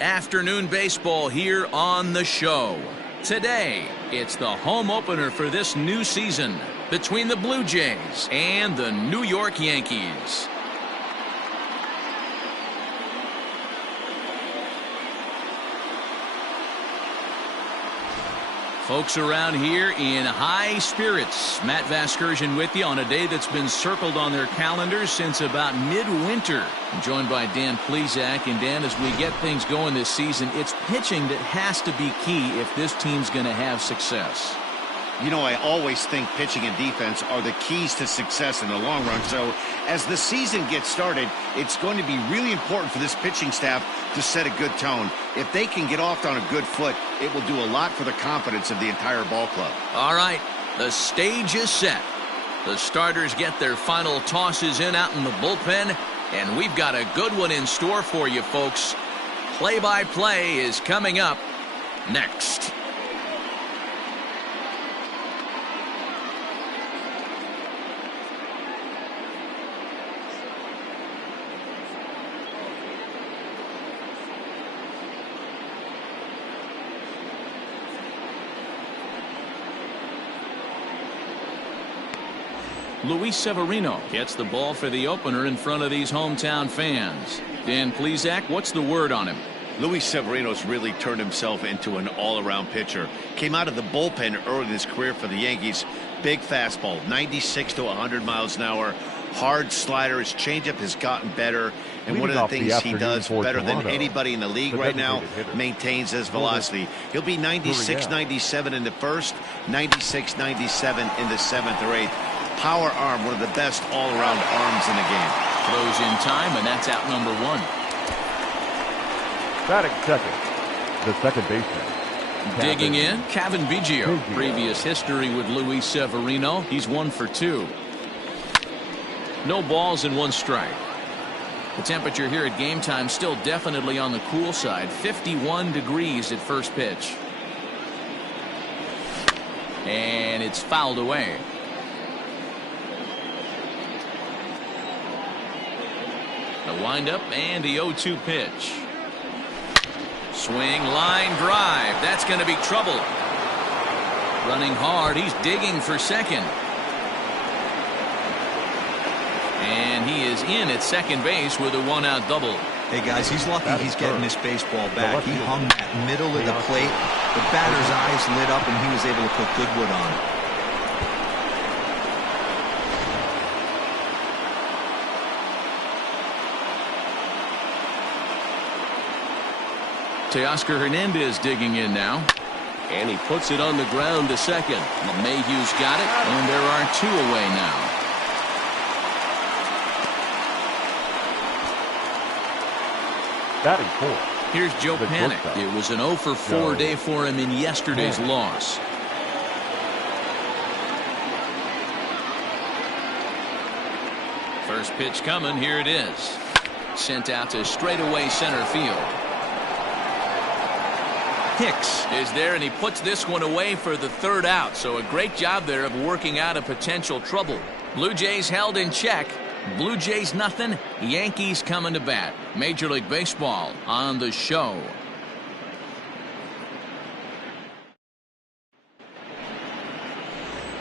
Afternoon baseball here on the show. Today, it's the home opener for this new season between the Blue Jays and the New York Yankees. Folks around here in high spirits. Matt Vasgersian with you on a day that's been circled on their calendars since about midwinter. I'm joined by Dan Plesac. And Dan, as we get things going this season, it's pitching that has to be key if this team's going to have success. You know, I always think pitching and defense are the keys to success in the long run. So as the season gets started, it's going to be really important for this pitching staff to set a good tone. If they can get off on a good foot, it will do a lot for the confidence of the entire ball club. All right, the stage is set. The starters get their final tosses in out in the bullpen, and we've got a good one in store for you, folks. Play-by-play is coming up next. Luis Severino gets the ball for the opener in front of these hometown fans. Dan Plesac, what's the word on him? Luis Severino's really turned himself into an all-around pitcher. Came out of the bullpen early in his career for the Yankees. Big fastball, 96 to 100 miles an hour. Hard slider. His changeup has gotten better. And one of the things he does better than anybody in the league right now, maintains his velocity. He'll be 96, 97 in the first, 96, 97 in the seventh or eighth. Power arm, one of the best all-around arms in the game. Throws in time, and that's out number one. Batting second, the second baseman. Digging in, Kevin Biggio. Previous history with Luis Severino. He's 1 for 2. No balls and 1 strike. The temperature here at game time still definitely on the cool side. 51 degrees at first pitch. And it's fouled away. The windup and the 0-2 pitch. Swing, line drive. That's going to be trouble. Running hard. He's digging for second. And he is in at second base with a 1-out double. Hey, guys, he's lucky he's getting this baseball back. He hung that middle of the plate. The batter's eyes lit up, and he was able to put good wood on it. Teoscar Hernandez digging in now. And he puts it on the ground to second. LeMahieu's got it, and there are 2 away now. Batting fourth. Here's Joe Panik. It was an 0 for 4 day for him in yesterday's loss. First pitch coming. Here it is. Sent out to straightaway center field. Hicks is there, and he puts this one away for the 3rd out. So a great job there of working out a potential trouble. Blue Jays held in check. Blue Jays nothing. Yankees coming to bat. Major League Baseball on the show.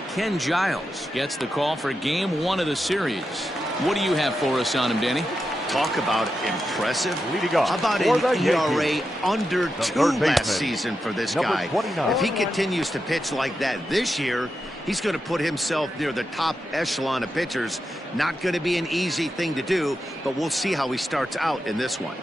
Ken Giles gets the call for game 1 of the series. What do you have for us on him, Danny? Talk about impressive. How about an ERA under 2 last season for this guy? If he continues to pitch like that this year, he's going to put himself near the top echelon of pitchers. Not going to be an easy thing to do, but we'll see how he starts out in this one.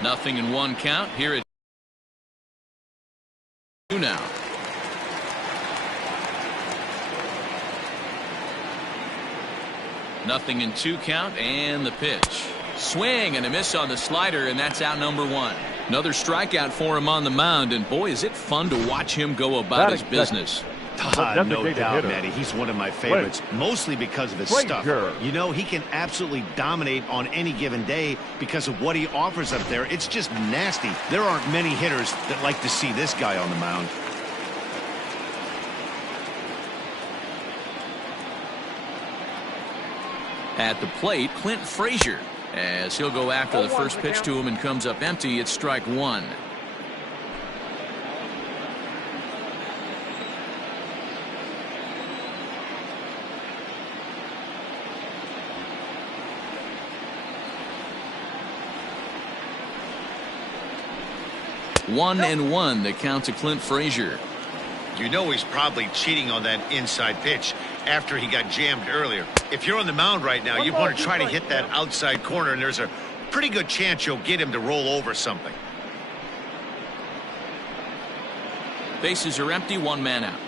Nothing in 1 count. Here it is now. Nothing in 2 count, and the pitch. Swing and a miss on the slider, and that's out number 1. Another strikeout for him on the mound, and boy, is it fun to watch him go about his business. No doubt, Matty. He's one of my favorites, mostly because of his stuff. You know, he can absolutely dominate on any given day because of what he offers up there. It's just nasty. There aren't many hitters that like to see this guy on the mound. At the plate, Clint Frazier, as he'll go after the first pitch to him and comes up empty. It's strike 1. One and one, the count to Clint Frazier. You know he's probably cheating on that inside pitch after he got jammed earlier. If you're on the mound right now, you want to try to hit that outside corner, and there's a pretty good chance you'll get him to roll over something. Bases are empty, 1 man out.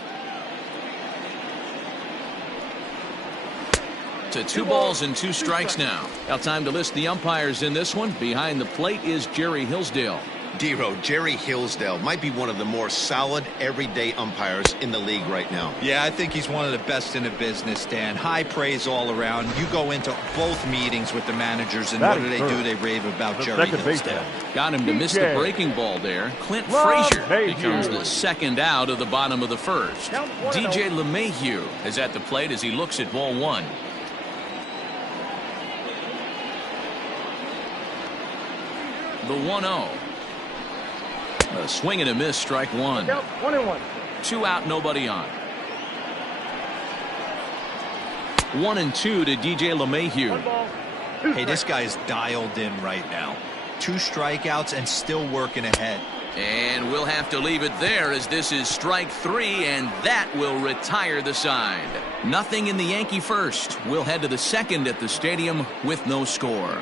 To 2 balls and 2 strikes now. Now time to list the umpires in this one. Behind the plate is Jerry Hillsdale. D-Row, Jerry Hillsdale might be one of the more solid everyday umpires in the league right now. Yeah, I think he's one of the best in the business, Dan. High praise all around. You go into both meetings with the managers, and what do? They rave about Jerry Hillsdale. Got him to miss the breaking ball there. Clint Frazier becomes the second out of the bottom of the first. DJ LeMahieu is at the plate as he looks at ball 1. The 1-0. A swing and a miss, strike 1. 2 out, nobody on. 1-2 to DJ LeMahieu. Hey, this guy's dialed in right now. 2 strikeouts and still working ahead. And we'll have to leave it there as this is strike 3, and that will retire the side. Nothing in the Yankee first. We'll head to the second at the stadium with no score.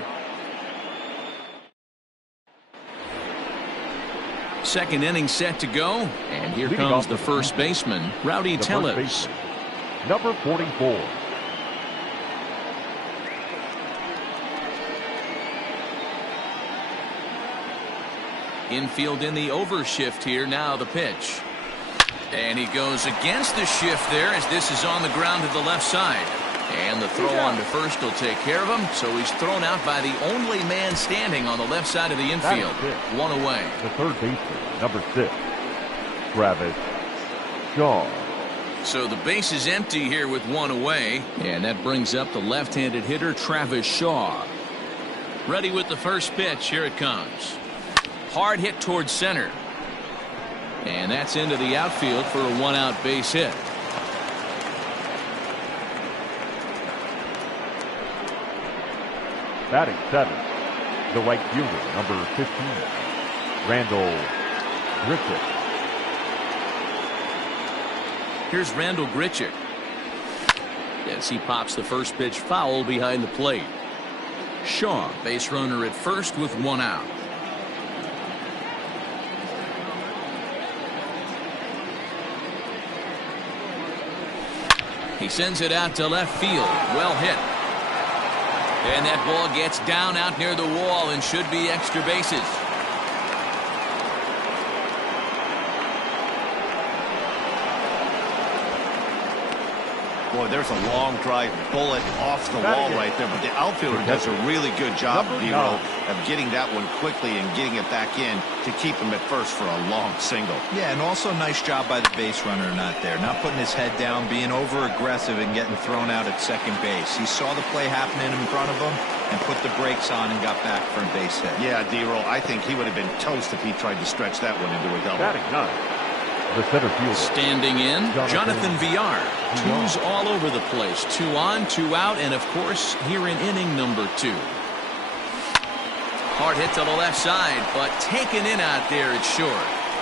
Second inning set to go, and here comes the first baseman, Rowdy Tellez. Number 44. Infield in the overshift here. Now the pitch. And he goes against the shift there as this is on the ground to the left side. And the throw on to first will take care of him. So he's thrown out by the only man standing on the left side of the infield. 1 away. The third baseman, number 6, Travis Shaw. So the base is empty here with 1 away. And that brings up the left-handed hitter, Travis Shaw. Ready with the first pitch. Here it comes. Hard hit towards center. And that's into the outfield for a 1-out base hit. Batting 7, the right fielder, number 15, Randall Grichuk. Here's Randall Grichuk. As he pops the first pitch foul behind the plate. Shaw, base runner at first with 1 out. He sends it out to left field. Well hit. And that ball gets down out near the wall and should be extra bases. Boy, there's a long drive bullet off the wall right there, but the outfielder does a really good job, D-Row, of getting that one quickly and getting it back in to keep him at first for a long single. Yeah, and also nice job by the base runner not there, not putting his head down, being over aggressive and getting thrown out at second base. He saw the play happening in front of him and put the brakes on and got back for a base hit. Yeah, D-Row, I think he would have been toast if he tried to stretch that one into a double. Batting 9. The center fielder. Standing in, Jonathan Villar. 2s all over the place. 2 on, 2 out, and of course, here in inning number 2. Hard hit to the left side, but taken in out there, it's short.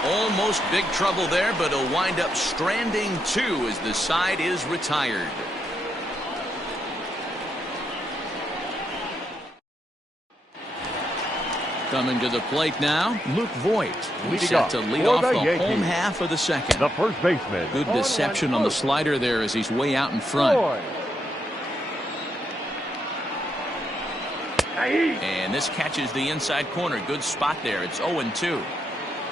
Almost big trouble there, but he'll wind up stranding 2 as the side is retired. Coming to the plate now, Luke Voigt. He's set to lead off the home half of the second. The first baseman. Good deception on the slider there as he's way out in front. And this catches the inside corner. Good spot there. It's 0-2.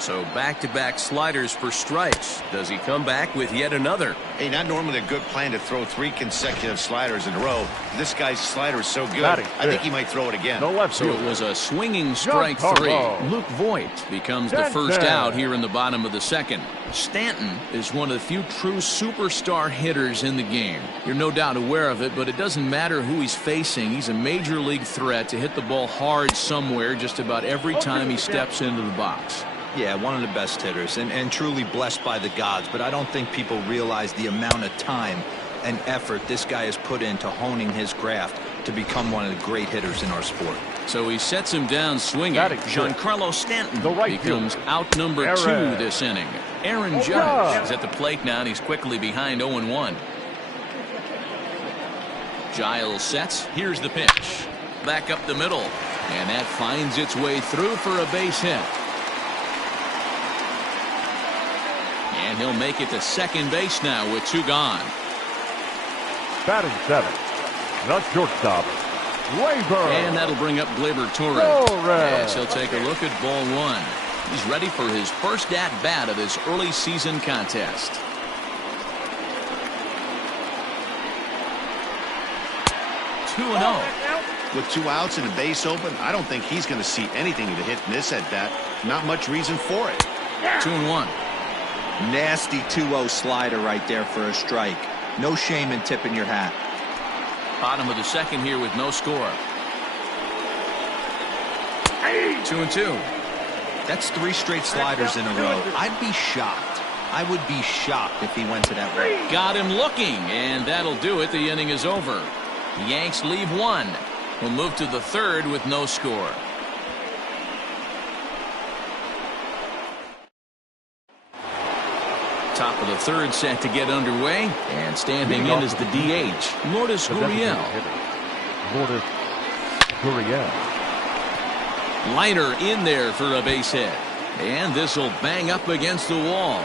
So back-to-back sliders for strikes. Does he come back with yet another? Hey, not normally a good plan to throw 3 consecutive sliders in a row. This guy's slider is so good, I think he might throw it again. No left so it was a swinging strike 3. Luke Voigt becomes the first out here in the bottom of the second. Stanton is one of the few true superstar hitters in the game. You're no doubt aware of it, but it doesn't matter who he's facing. He's a major league threat to hit the ball hard somewhere just about every time he steps into the box. Yeah, one of the best hitters and truly blessed by the gods, but I don't think people realize the amount of time and effort this guy has put into honing his craft to become one of the great hitters in our sport. So he sets him down swinging. Giancarlo Stanton becomes out number 2 this inning. Aaron Judge is at the plate now, and he's quickly behind 0-1. Giles sets. Here's the pitch. Back up the middle. And that finds its way through for a base hit. And he'll make it to second base now with 2 gone. Batting 7, the shortstop, Gleyber. And that'll bring up Gleyber Torres. Yes, he'll take a look at ball 1. He's ready for his first at-bat of this early season contest. Two and 0. With 2 outs and a base open, I don't think he's going to see anything to hit in this at-bat. Not much reason for it. 2-1. Nasty 2-0 slider right there for a strike. No shame in tipping your hat. Bottom of the second here with no score. 2-2. That's 3 straight sliders in a row. I'd be shocked. I would be shocked if he went to that row. Got him looking, and that'll do it. The inning is over. The Yanks leave 1. We'll move to the third with no score. Top of the third set to get underway, and standing in is the DH, Lourdes Gurriel. Liner in there for a base hit, and this will bang up against the wall.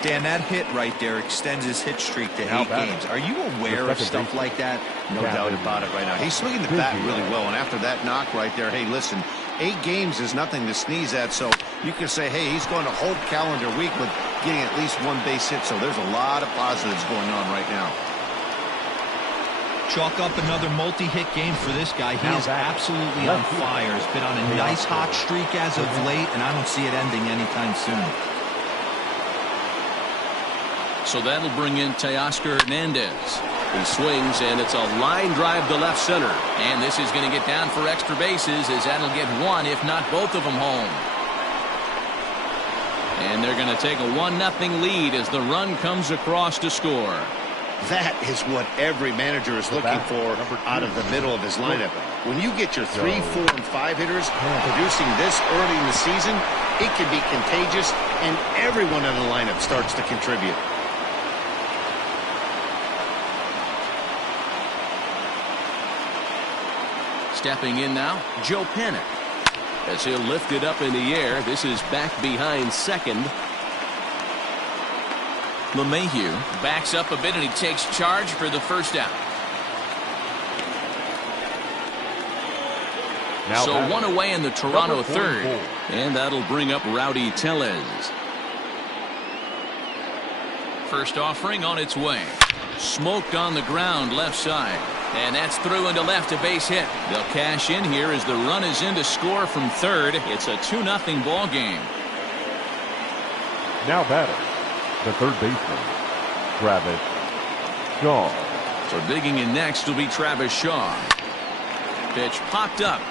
Dan, that hit right there extends his hit streak to 8 games. Are you aware of stuff like that? No doubt about it right now. He's swinging the bat really well, and after that knock right there, hey, listen, 8 games is nothing to sneeze at, so you can say, hey, he's going to whole calendar week with getting at least 1 base hit, so there's a lot of positives going on right now. Chalk up another multi-hit game for this guy. He is absolutely on fire. He's been on a nice hot streak as of late, and I don't see it ending anytime soon. So that'll bring in Teoscar Hernandez. He swings, and it's a line drive to left center. And this is going to get down for extra bases, as that'll get 1, if not both of them, home. And they're going to take a 1-0 lead as the run comes across to score. That is what every manager is looking for out of the middle of his lineup. When you get your 3, 4, and 5 hitters producing this early in the season, it can be contagious, and everyone in the lineup starts to contribute. Stepping in now, Joe Panik. As he'll lift it up in the air, this is back behind second. LeMahieu backs up a bit, and he takes charge for the first out. So 1 away in the Toronto third, and that'll bring up Rowdy Tellez. First offering on its way. Smoked on the ground left side. And that's through into left, a base hit. They'll cash in here as the run is in to score from third. It's a 2-0 ball game. Now batting, the third baseman, Travis Shaw. So digging in next will be Travis Shaw. Pitch popped up.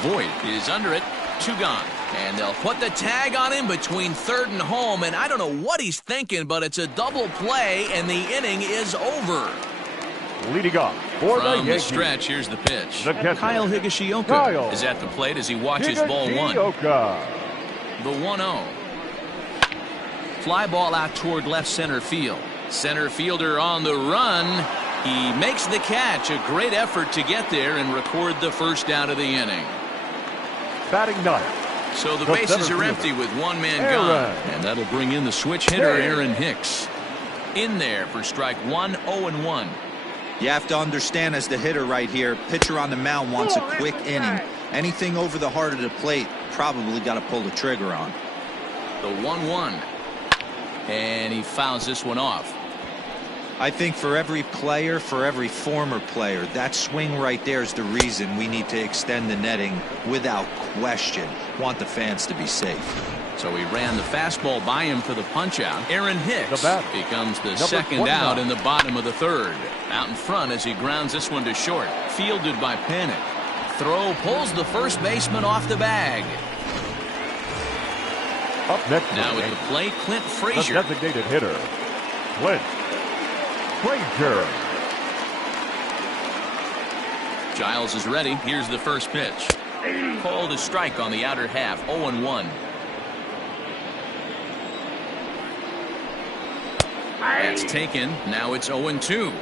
Voigt is under it. 2 gone. And they'll put the tag on him between third and home, and I don't know what he's thinking, but it's a double play, and the inning is over. Leading off for From the the stretch, here's the pitch. The Kyle Higashioka is at the plate as he watches ball 1. The 1-0. Fly ball out toward left center field. Center fielder on the run. He makes the catch. A great effort to get there and record the first out of the inning. Batting 9th. So the bases are empty with 1 man gone. And that'll bring in the switch hitter, Aaron Hicks. In there for strike one, 0-1. You have to understand, as the hitter right here, pitcher on the mound wants a quick inning. Anything over the heart of the plate, probably got to pull the trigger on. The 1-1. And he fouls this one off. I think for every player, for every former player, that swing right there is the reason we need to extend the netting without question. Want the fans to be safe. So he ran the fastball by him for the punch-out. Aaron Hicks becomes the second out in the bottom of the third. Out in front as he grounds this one to short. Fielded by Panic. Throw pulls the first baseman off the bag. Up next now at the plate, Clint Frazier. The designated hitter, Clint Frazier. Giles is ready. Here's the first pitch. Called a strike on the outer half. 0-1. That's taken. Now it's 0-2.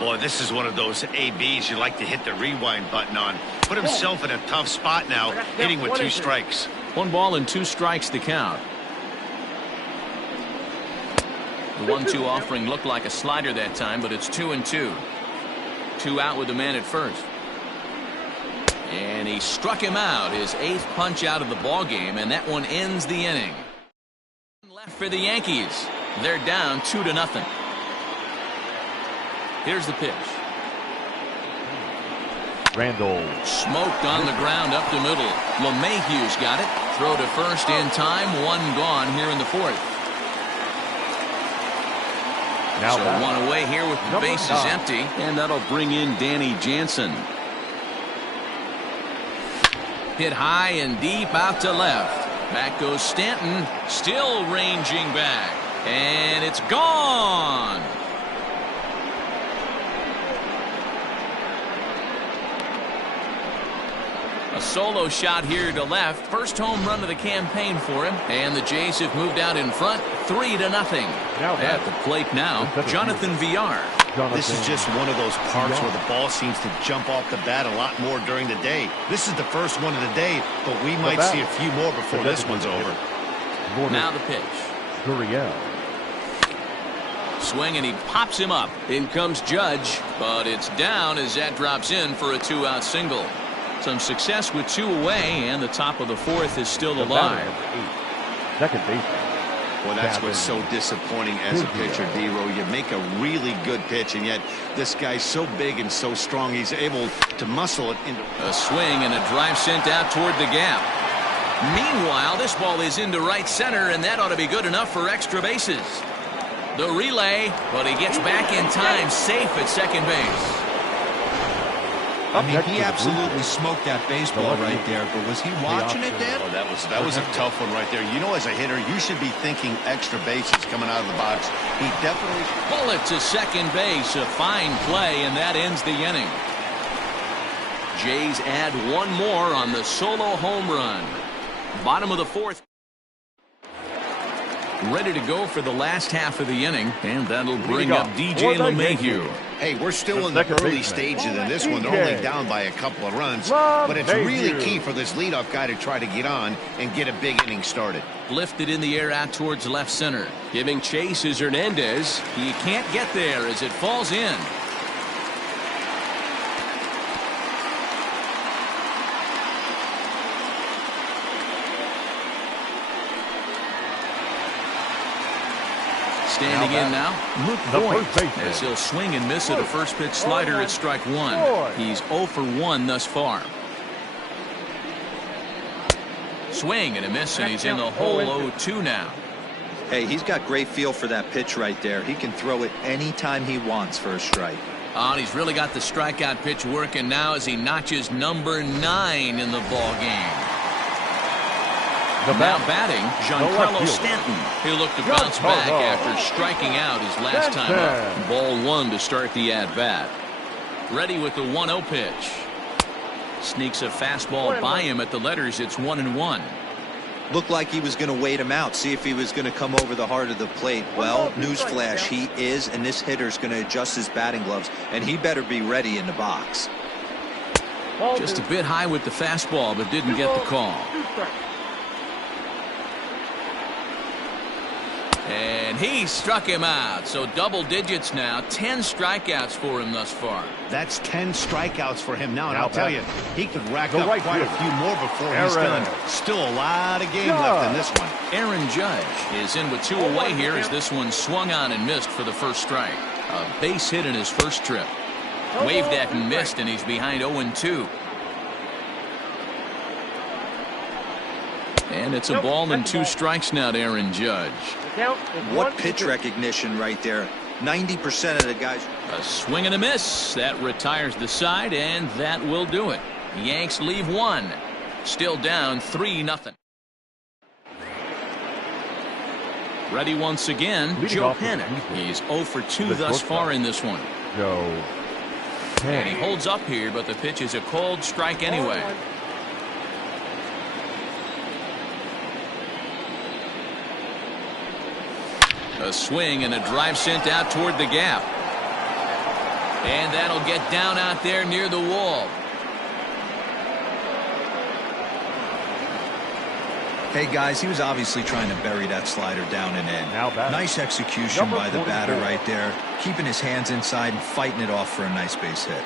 Boy, this is one of those ABs you like to hit the rewind button on. Put himself in a tough spot now, hitting with 2 strikes. 1 ball and 2 strikes to count. The 1-2 offering looked like a slider that time, but it's 2-2. 2 out with the man at first. And he struck him out, his 8th punch out of the ball game, and that one ends the inning. Left for the Yankees. They're down 2-0. Here's the pitch. Randall. Smoked on the ground up the middle. LeMahieu's got it. Throw to first in time. 1 gone here in the 4th. Now so 1 away here with the bases empty. And that'll bring in Danny Jansen. Hit high and deep out to left. Back goes Stanton. Still ranging back. And it's gone. A solo shot here to left. First home run of the campaign for him. And the Jays have moved out in front 3-0. At the plate now, Jonathan Villar. This is just one of those parks where the ball seems to jump off the bat a lot more during the day. This is the first one of the day, but we might see a few more before this one's over. Now the pitch. Gurriel. Swing and he pops him up. In comes Judge, but it's down as that drops in for a 2-out single. Some success with 2 away, and the top of the 4th is still alive. Second baseman. Well, that's what's so disappointing as a pitcher, D-Row. You make a really good pitch, and yet this guy's so big and so strong, he's able to muscle it into a swing and a drive sent out toward the gap. Meanwhile, this ball is into right center, and that ought to be good enough for extra bases. The relay, but he gets back in time, safe at second base. I mean, he absolutely smoked that baseball right there, but was he watching it, Dan? Oh, that was a tough one right there. You know, as a hitter, you should be thinking extra bases coming out of the box. He definitely... Bullet to second base, a fine play, and that ends the inning. Jays add 1 more on the solo home run. Bottom of the 4th. Ready to go for the last half of the inning, and that'll bring up DJ LeMahieu. Hey, we're still in the early stages of this one. They're only down by a couple of runs, but it's really key for this leadoff guy to try to get on and get a big inning started. Lifted in the air out towards left center. Giving chase is Hernandez. He can't get there as it falls in. Standing in now, Mlb20, as he'll swing and miss at a first pitch slider at strike 1. He's 0 for 1 thus far. Swing and a miss, and he's in the hole 0-2 now. Hey, he's got great feel for that pitch right there. He can throw it anytime he wants for a strike. Oh, and he's really got the strikeout pitch working now as he notches number 9 in the ball game. Now batting, Giancarlo Stanton. He'll look to bounce back after striking out his last time up. Ball 1 to start the at-bat. Ready with the 1-0 pitch. Sneaks a fastball by him at the letters. It's 1-1. Looked like he was going to wait him out, see if he was going to come over the heart of the plate. Well, newsflash, he is, and this hitter's going to adjust his batting gloves, and he better be ready in the box. Just a bit high with the fastball, but didn't get the call. And he struck him out. So double digits now. 10 strikeouts for him thus far. That's 10 strikeouts for him now. And I'll tell you, he could rack up right quite a few more before he's done. Still a lot of game left in this one. Aaron Judge is in with 2 away here as this one swung on and missed for the first strike. A base hit in his first trip. Waved at and missed, and he's behind 0-2. And it's a ball and 2 strikes now to Aaron Judge. What pitch recognition right there. 90% of the guys. A swing and a miss. That retires the side, and that will do it. The Yanks leave 1. Still down 3-0. Ready once again, Joe Panic. He's 0 for 2 thus far in this one. Joe. And he holds up here, but the pitch is a cold strike anyway. A swing and a drive sent out toward the gap. And that'll get down out there near the wall. Hey, guys, he was obviously trying to bury that slider down and in. Nice execution by the batter right there. Keeping his hands inside and fighting it off for a nice base hit.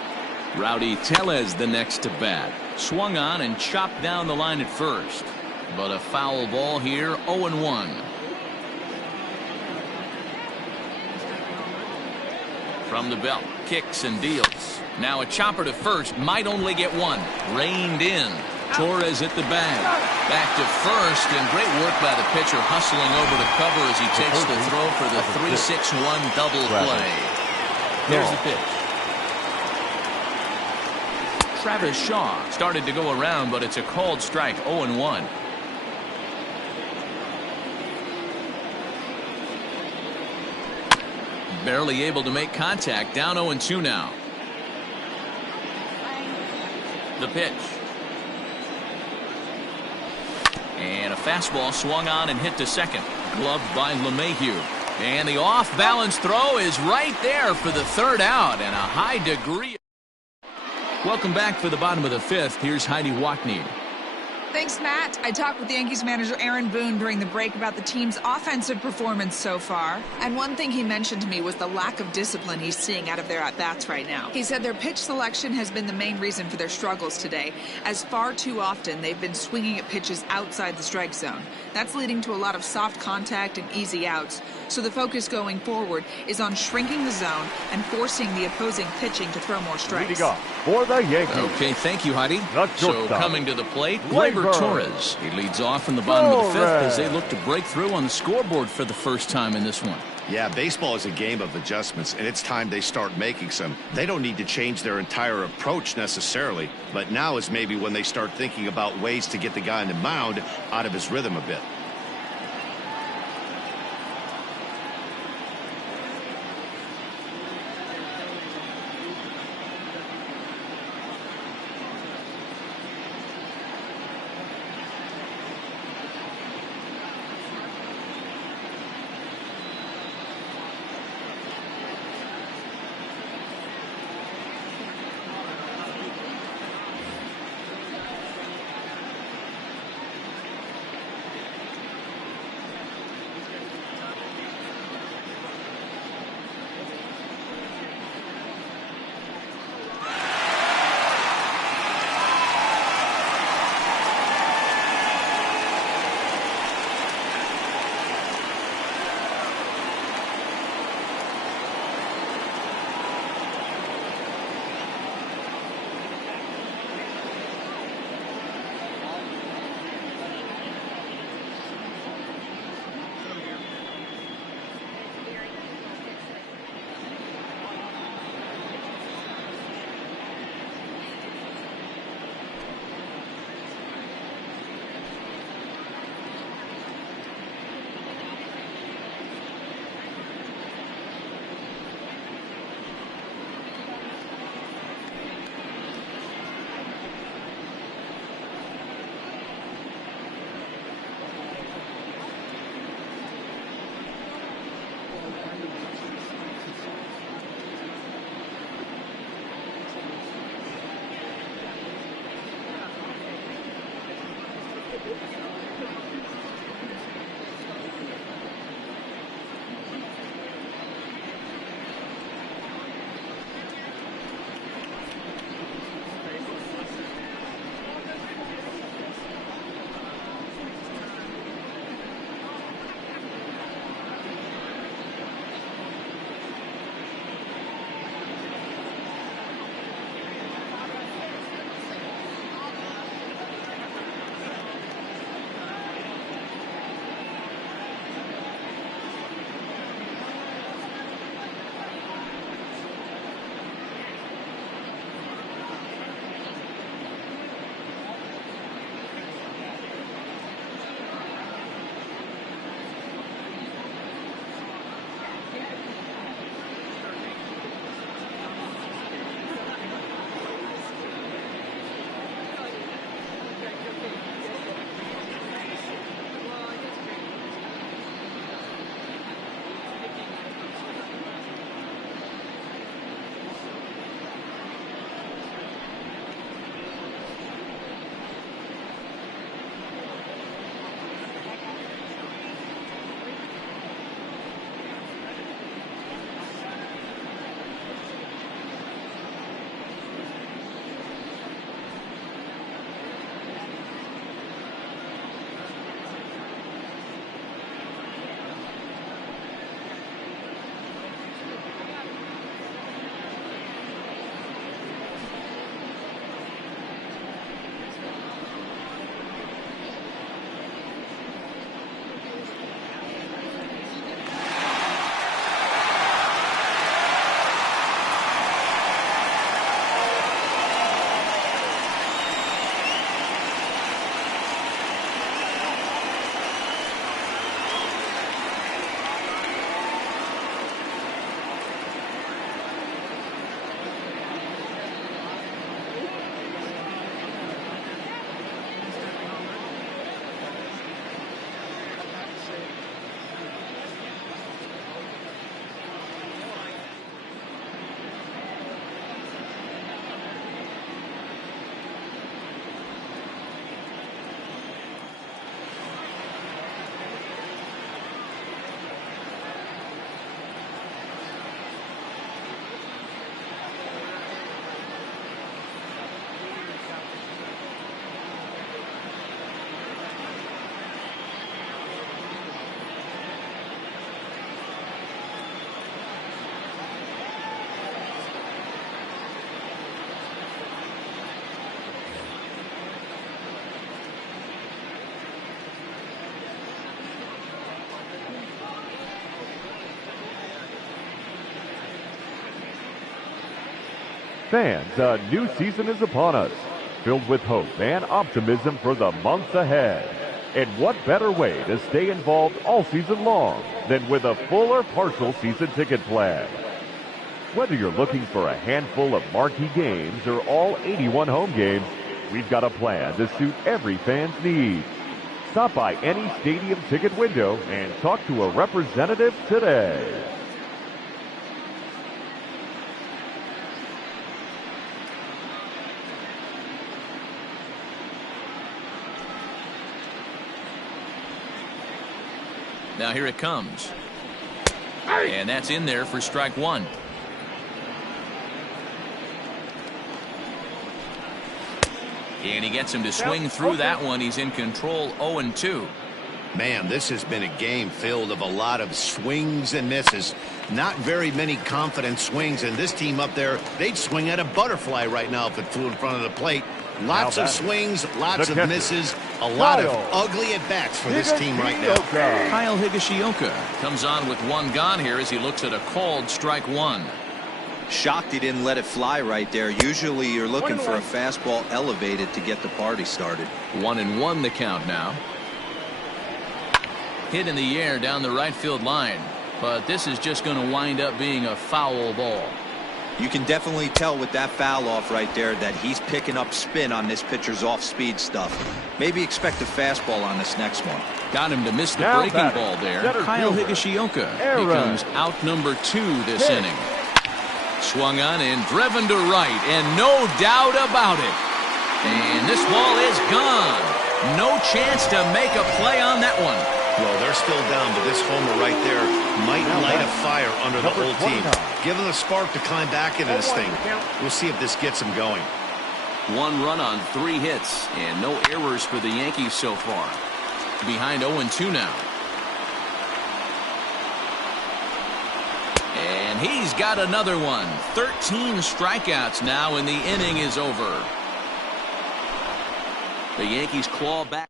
Rowdy Tellez the next to bat. Swung on and chopped down the line at first. But a foul ball here, 0-1. From the belt, kicks and deals. Now a chopper to first, might only get 1. Reined in. Torres at the bag. Back to first, and great work by the pitcher hustling over to cover as he takes the throw for the 3-6-1 double play. Here's the pitch. Travis Shaw started to go around, but it's a called strike, 0-1. Barely able to make contact, down 0-2 now. The pitch. And a fastball swung on and hit to second. Gloved by LeMahieu. And the off-balance throw is right there for the 3rd out, and a high degree. Welcome back for the bottom of the 5th. Here's Heidi Watney. Thanks, Matt. I talked with Yankees manager Aaron Boone during the break about the team's offensive performance so far. And one thing he mentioned to me was the lack of discipline he's seeing out of their at-bats right now. He said their pitch selection has been the main reason for their struggles today, as far too often they've been swinging at pitches outside the strike zone. That's leading to a lot of soft contact and easy outs. So the focus going forward is on shrinking the zone and forcing the opposing pitching to throw more strikes. For the Yankees. Okay, thank you, Heidi. So coming to the plate, Gleyber Torres. He leads off in the bottom of the 5th as they look to break through on the scoreboard for the first time in this one. Yeah, baseball is a game of adjustments, and it's time they start making some. They don't need to change their entire approach necessarily, but now is maybe when they start thinking about ways to get the guy on the mound out of his rhythm a bit. Fans, a new season is upon us, filled with hope and optimism for the months ahead. And what better way to stay involved all season long than with a full or partial season ticket plan? Whether you're looking for a handful of marquee games or all 81 home games, we've got a plan to suit every fan's needs. Stop by any stadium ticket window and talk to a representative today. Now here it comes. And that's in there for strike one. And he gets him to swing through that one. He's in control, 0-2. Man, this has been a game filled of a lot of swings and misses. Not very many confident swings, and this team up there, they'd swing at a butterfly right now if it flew in front of the plate. Lots of swings, lots of misses, a lot of ugly at-bats for this team right now. Kyle Higashioka comes on with one gone here as he looks at a called strike one. Shocked he didn't let it fly right there. Usually you're looking for a fastball elevated to get the party started. 1-1 the count now. Hit in the air down the right field line, but this is just going to wind up being a foul ball. You can definitely tell with that foul off right there that he's picking up spin on this pitcher's off-speed stuff. Maybe expect a fastball on this next one. Got him to miss the breaking ball there. Kyle Higashioka becomes out number 2 this inning. Swung on and driven to right, and no doubt about it. And this ball is gone. No chance to make a play on that one. Well, they're still down, but this homer right there might light a fire under the whole team. Give them a spark to climb back into this thing. We'll see if this gets them going. 1 run on 3 hits, and no errors for the Yankees so far. Behind 0-2 now. And he's got another one. 13 strikeouts now, and the inning is over. The Yankees claw back.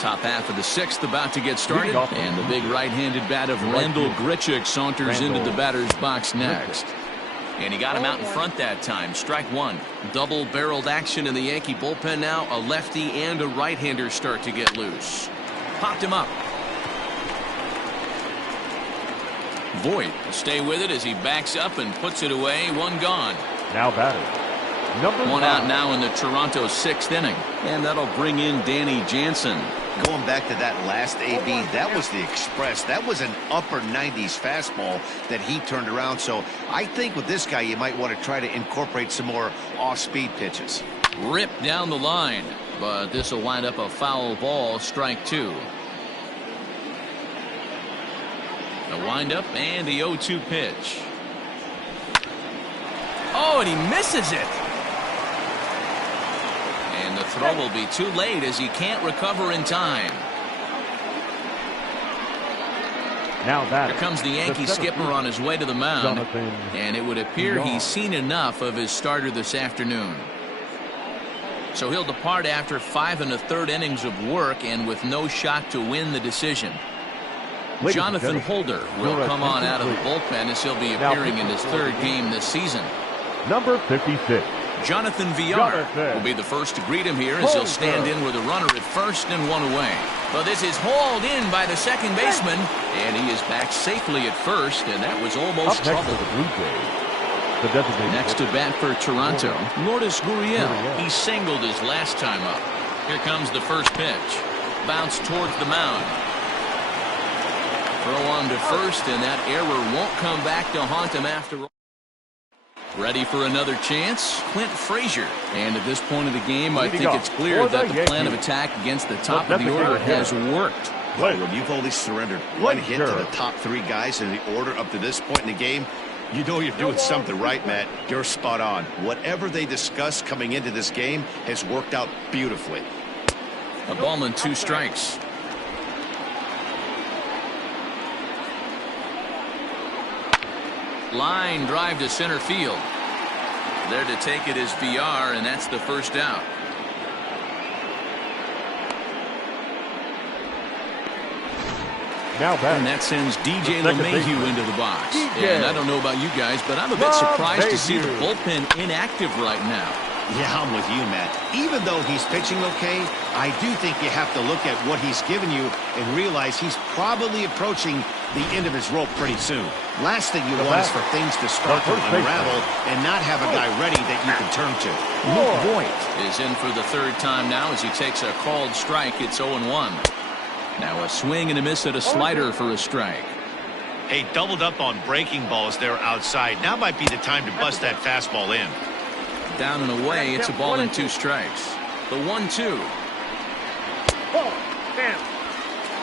Top half of the 6th about to get started, and the big right-handed bat of Randall Grichuk saunters into the batter's box next. And he got him out in front that time. Strike one. Double-barreled action in the Yankee bullpen now. A lefty and a right-hander start to get loose. Popped him up. Voit will stay with it as he backs up and puts it away. 1 gone. Now batting. One out now in the Toronto 6th inning. And that'll bring in Danny Jansen. Going back to that last AB, that was the express. That was an upper 90s fastball that he turned around. So I think with this guy, you might want to try to incorporate some more off-speed pitches. Ripped down the line, but this will wind up a foul ball. Strike 2. The windup and the 0-2 pitch. Oh, and he misses it. And the throw will be too late as he can't recover in time. Now that here comes the Yankee skipper on his way to the mound, and it would appear he's seen enough of his starter this afternoon. So he'll depart after 5 1/3 innings of work and with no shot to win the decision. Jonathan Holder will come on out of the bullpen as he'll be appearing in his 3rd game this season. Number 56. Jonathan Villar will be the first to greet him here as he'll stand in with a runner at first and 1 away. But this is hauled in by the second baseman, and he is back safely at first, and that was almost trouble. Next to bat for Toronto, Lourdes Gurriel. He singled his last time up. Here comes the first pitch. Bounce towards the mound. Throw on to first, and that error won't come back to haunt him after all. Ready for another chance? Clint Frazier. And at this point of the game, I think it's clear that the plan of attack against the top of the order has worked. Well, when you've only surrendered 1 hit to the top 3 guys in the order up to this point in the game, you know you're doing something right, Matt. You're spot on. Whatever they discussed coming into this game has worked out beautifully. A ball and 2 strikes. Line drive to center field. There to take it is Villar, and that's the first out. Now back. And that sends DJ The second LeMahieu baseman. into the box. DJ. And I don't know about you guys, but I'm a bit surprised to see the bullpen inactive right now. Yeah, I'm with you, Matt. Even though he's pitching okay, I do think you have to look at what he's given you and realize he's probably approaching the end of his rope pretty soon. Last thing you want is for things to start to unravel and not have a guy ready that you can turn to. Luke Voigt is in for the third time now as he takes a called strike. It's 0-1. Now a swing and a miss at a slider for a strike. Hey, doubled up on breaking balls there outside. Now might be the time to bust that fastball in. Down and away, it's a ball and 2 strikes. The 1-2.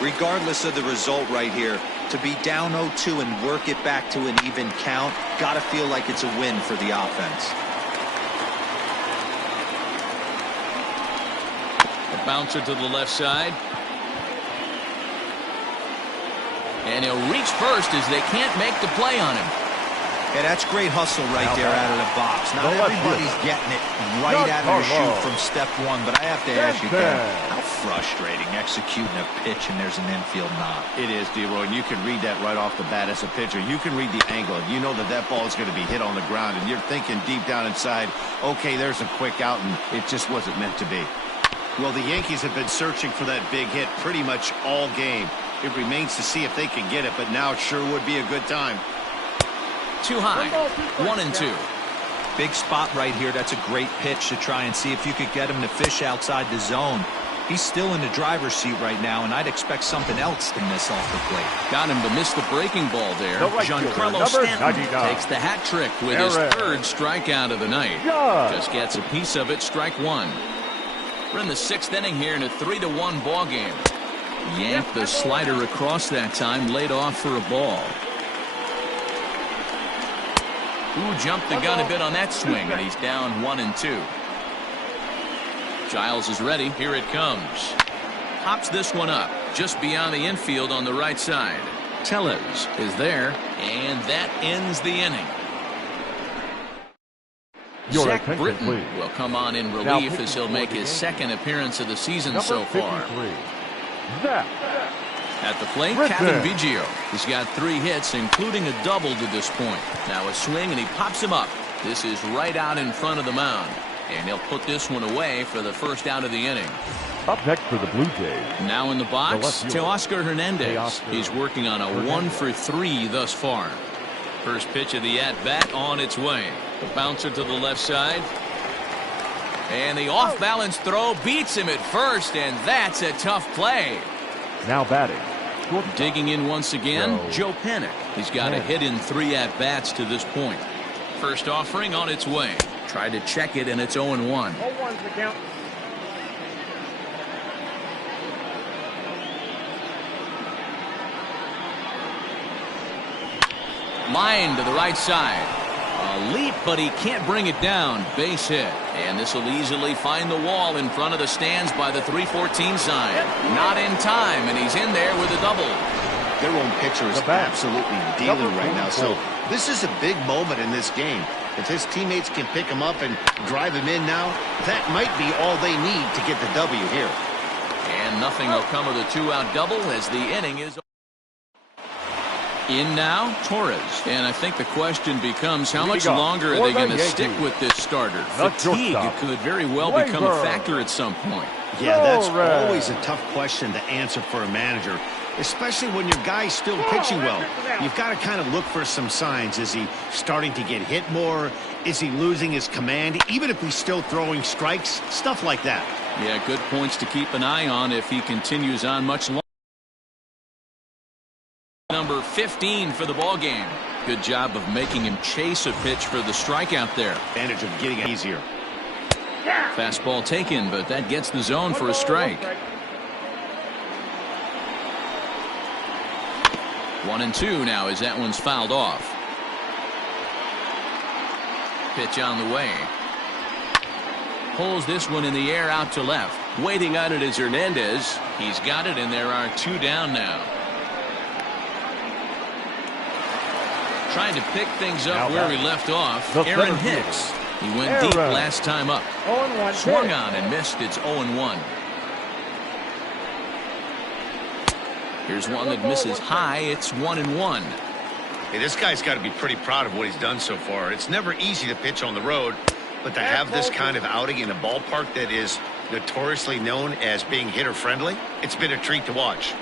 Regardless of the result right here, to be down 0-2 and work it back to an even count, gotta feel like it's a win for the offense. A bouncer to the left side. And he'll reach first as they can't make the play on him. Yeah, that's great hustle right there out of the box. Not everybody's getting it right out of the chute from step one, but I have to ask you, Dan, how frustrating executing a pitch and there's an infield knock. It is, D-Roy, and you can read that right off the bat as a pitcher. You can read the angle. You know that that ball is going to be hit on the ground, and you're thinking deep down inside, okay, there's a quick out, and it just wasn't meant to be. Well, the Yankees have been searching for that big hit pretty much all game. It remains to see if they can get it, but now it sure would be a good time. Too high. 1-2. Big spot right here. That's a great pitch to try and see if you could get him to fish outside the zone. He's still in the driver's seat right now, and I'd expect something else to miss off the plate. Got him to miss the breaking ball there. Right Giancarlo Stanton takes the hat trick with his third strikeout of the night. Just gets a piece of it, strike 1. We're in the 6th inning here in a 3-1 ball game. Yanked the slider across that time, laid off for a ball. Ooh, jumped the gun a bit on that swing, and he's down 1-2. Giles is ready. Here it comes. Pops this one up just beyond the infield on the right side. Tellez is there, and that ends the inning. Zach Britton will come on in relief as he'll make his 2nd appearance of the season so far. At the plate, Kevin Biggio. He's got 3 hits, including a double to this point. Now a swing, and he pops him up. This is right out in front of the mound. And he'll put this one away for the first out of the inning. Up next for the Blue Jays. Now in the box, Teoscar Hernandez. He's working on a 1-for-3 thus far. First pitch of the at-bat on its way. The bouncer to the left side. And the off-balance throw beats him at first, and that's a tough play. Now batting. Digging in once again, Joe Panik. He's got a hit in 3 at-bats to this point. First offering on its way. Tried to check it, and it's 0-1. 0-1's the count. Line to the right side. A leap, but he can't bring it down. Base hit. And this will easily find the wall in front of the stands by the 314 sign. Not in time, and he's in there with a double. Their own pitcher is absolutely dealing right now, so this is a big moment in this game. If his teammates can pick him up and drive him in now, that might be all they need to get the W here. And nothing will come of the 2-out double as the inning is in now, Torres. And I think the question becomes, how much longer are they going to stick with this starter? Fatigue could very well become a factor at some point. Yeah, that's always a tough question to answer for a manager, especially when your guy's still pitching well. You've got to kind of look for some signs. Is he starting to get hit more? Is he losing his command, even if he's still throwing strikes? Stuff like that. Yeah, good points to keep an eye on if he continues on much longer. Number 15 for the ball game. Good job of making him chase a pitch for the strikeout there. Advantage of getting it easier. Fastball taken, but that gets the zone for a strike. 1-2 now as that one's fouled off. Pitch on the way. Pulls this one in the air out to left. Waiting on it is Hernandez. He's got it, and there are 2 down now. Trying to pick things up where we left off. Aaron Hicks. He went deep last time up. 0-1. Swung on and missed. It's 0-1. Here's one that misses high. It's 1-1. Hey, this guy's got to be pretty proud of what he's done so far. It's never easy to pitch on the road, but to have this kind of outing in a ballpark that is notoriously known as being hitter-friendly, it's been a treat to watch.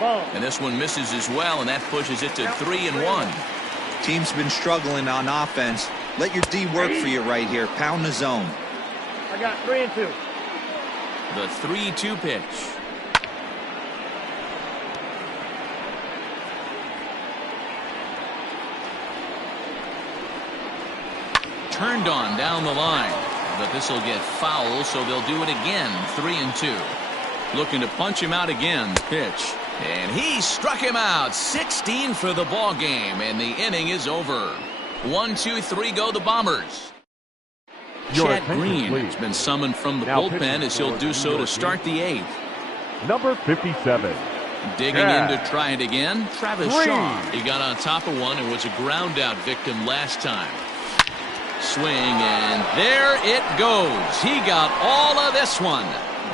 And this one misses as well, and that pushes it to 3-1. Team's been struggling on offense. Let your D work for you right here. Pound the zone. I got 3-2. The 3-2 pitch. Turned on down the line, but this will get foul, so they'll do it again. 3-2. Looking to punch him out again. Pitch, and he struck him out. 16 for the ball game, and the inning is over. 1-2-3 go the Bombers. Chad Green has been summoned from the bullpen as he'll do so to start the 8th. Number 57. Digging in to try it again, Travis Shaw. He got on top of one and was a ground out victim last time. Swing, and there it goes. He got all of this one.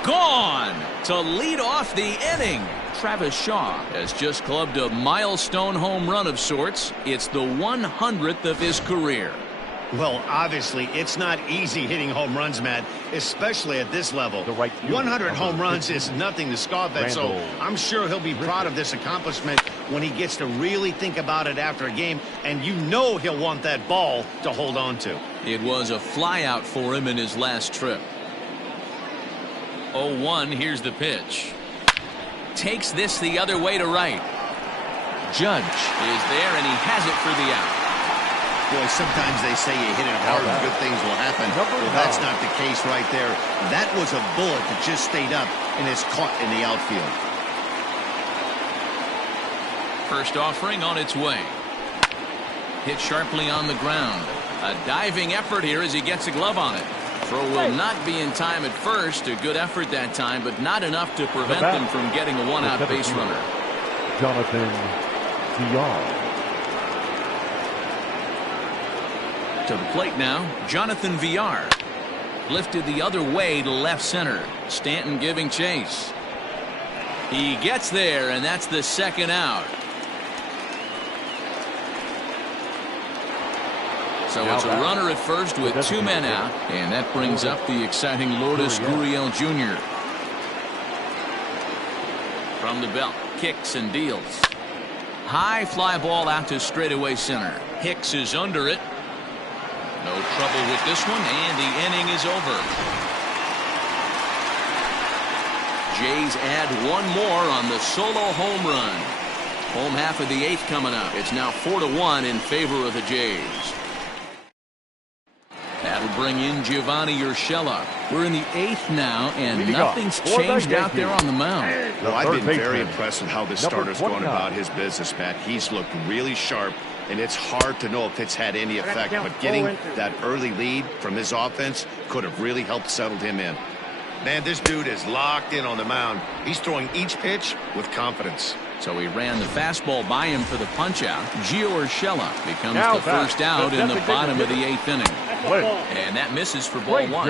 Gone to lead off the inning. Travis Shaw has just clubbed a milestone home run of sorts. It's the 100th of his career. Well, obviously, it's not easy hitting home runs, Matt, especially at this level. 100 home runs is nothing to scoff at, so I'm sure he'll be proud of this accomplishment when he gets to really think about it after a game, and you know he'll want that ball to hold on to. It was a flyout for him in his last trip. 0-1, here's the pitch. Takes this the other way to right. Judge is there, and he has it for the out. Boy, sometimes they say you hit it hard and good things will happen. Well, that's not the case right there. That was a bullet that just stayed up and is caught in the outfield. First offering on its way. Hit sharply on the ground. A diving effort here as he gets a glove on it. Throw will not be in time at first. A good effort that time, but not enough to prevent them from getting a one-out base runner. Jonathan Villar. To the plate now, Jonathan Villar. Lifted the other way to left center. Stanton giving chase. He gets there, and that's the second out. So it's a runner at first with 2 men out, and that brings up the exciting Lourdes Gurriel Jr. From the belt, kicks and deals. High fly ball out to straightaway center. Hicks is under it. No trouble with this one, and the inning is over. Jays add one more on the solo home run. Home half of the 8th coming up. It's now 4-1 in favor of the Jays. That'll bring in Giovanni Urshela. We're in the 8th now, and nothing's changed out there on the mound. Well, I've been very impressed with how this starter's going about his business, Matt. He's looked really sharp, and it's hard to know if it's had any effect, but getting that early lead from his offense could have really helped settle him in. Man, this dude is locked in on the mound. He's throwing each pitch with confidence. So he ran the fastball by him for the punch-out. Gio Urshela becomes the first out in the bottom of the 8th inning. And that misses for ball 1.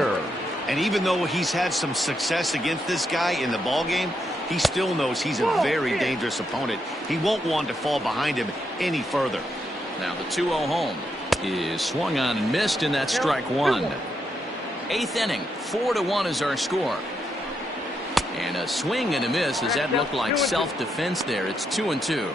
And even though he's had some success against this guy in the ball game, he still knows he's a very dangerous opponent. He won't want to fall behind him any further. Now the 2-0 home is swung on and missed, and that's strike 1. 8th inning, 4-1 is our score. And a swing and a miss. Does that look like self-defense there? It's 2-2.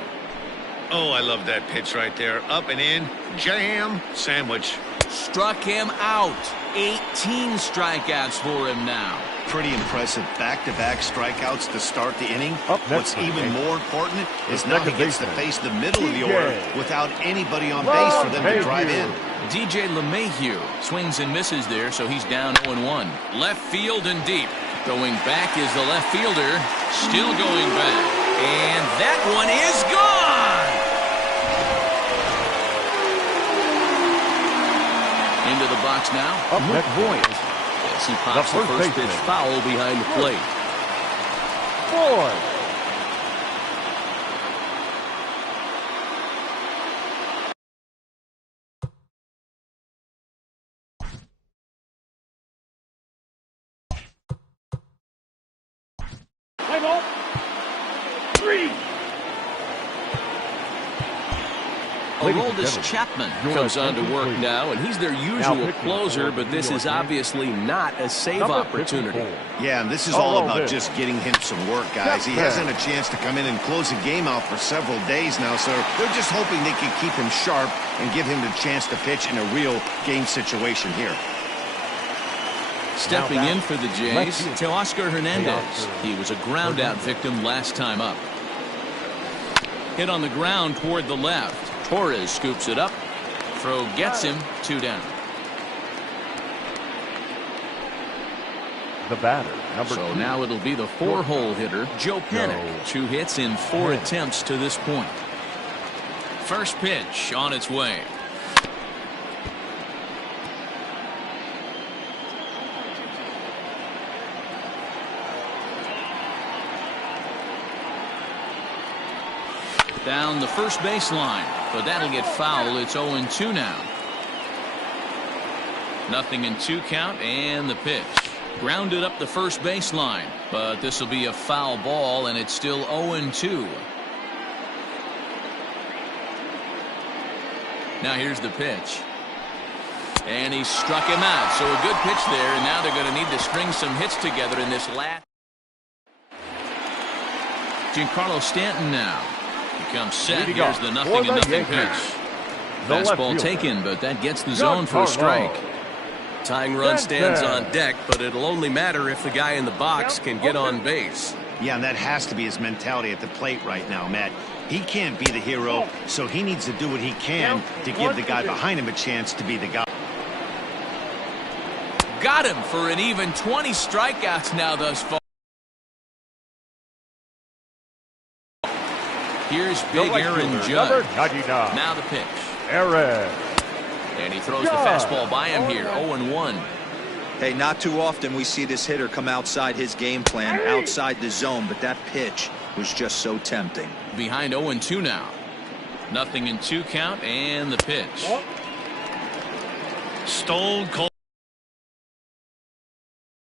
Oh, I love that pitch right there. Up and in, jam, sandwich. Struck him out. 18 strikeouts for him now. Pretty impressive back-to-back strikeouts to start the inning. What's even more important is now he gets to face the middle of the order without anybody on base for them to drive in. DJ LeMahieu swings and misses there, so he's down 0-1. Left field and deep. Going back is the left fielder. Still going back. And that one is gone! Into the box now. McVoy. Yes, he pops the first pitch foul behind the plate. Aroldis Chapman comes on to work now, and he's their usual closer, but this is obviously not a save opportunity. Yeah, and this is all about just getting him some work, guys. He hasn't a chance to come in and close a game out for several days now, so they're just hoping they can keep him sharp and give him the chance to pitch in a real game situation here. Stepping in for the Jays, Teoscar Hernandez. He was a ground-out victim last time up. Hit on the ground toward the left. Torres scoops it up. Throw gets him. 2 down. The batter, number 2. So now it'll be the 4-hole hitter, Joe Panik. 2 hits in 4 attempts to this point. First pitch on its way. Down the first baseline, but that'll get foul. It's 0-2 now. 0-2 count, and the pitch. Grounded up the first baseline, but this will be a foul ball, and it's still 0-2. Now here's the pitch. And he struck him out, so a good pitch there, and now they're going to need to string some hits together in this last. Giancarlo Stanton now. He comes set. Here's the 0-0 pitch. Fastball taken, but that gets the zone for a strike. Tying run stands on deck, but it'll only matter if the guy in the box can get on base. Yeah, and that has to be his mentality at the plate right now, Matt. He can't be the hero, so he needs to do what he can to give the guy behind him a chance to be the guy. Got him for an even 20 strikeouts now thus far. Here's big Aaron Judge. Now the pitch. Aaron. And he throws the fastball by him here. 0-1. Hey, not too often we see this hitter come outside his game plan, outside the zone, but that pitch was just so tempting. Behind 0-2 now. 0-2 count, and the pitch. Stone cold.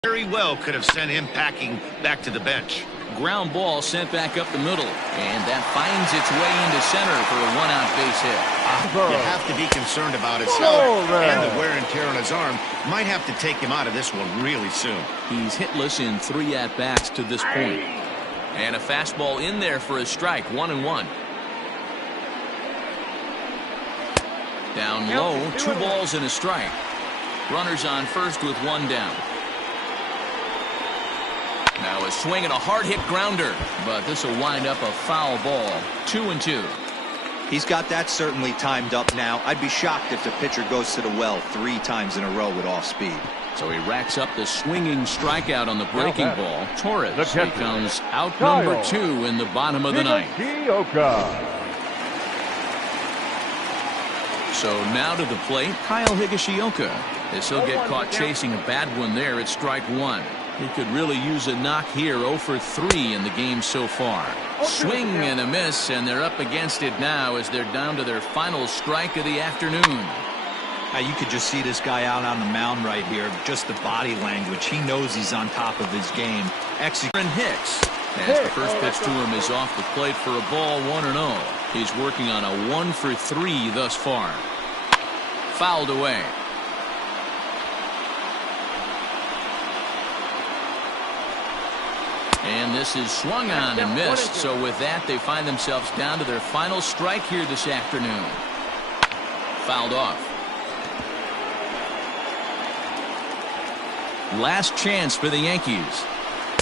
Very well could have sent him packing back to the bench. Ground ball sent back up the middle, and that finds its way into center for a 1-out base hit. You have to be concerned about his health, and the wear and tear on his arm might have to take him out of this one really soon. He's hitless in 3 at-bats to this point. And a fastball in there for a strike. 1-1. Down low, 2 balls and a strike. Runners on first with 1 down. Now a swing and a hard-hit grounder, but this will wind up a foul ball. 2-2. He's got that certainly timed up now. I'd be shocked if the pitcher goes to the well 3 times in a row with off-speed. So he racks up the swinging strikeout on the breaking ball. Torres becomes out number 2 in the bottom of the 9th. So now to the plate, Kyle Higashioka. As he'll get caught chasing a bad one there at strike 1. He could really use a knock here. 0 for 3 in the game so far. Swing and a miss, and they're up against it now as they're down to their final strike of the afternoon. You could just see this guy out on the mound right here. Just the body language. He knows he's on top of his game. Aaron Hicks, as the first pitch to him is off the plate for a ball. 1-0. He's working on a 1 for 3 thus far. Fouled away. And this is swung on and missed. So with that, they find themselves down to their final strike here this afternoon. Fouled off. Last chance for the Yankees.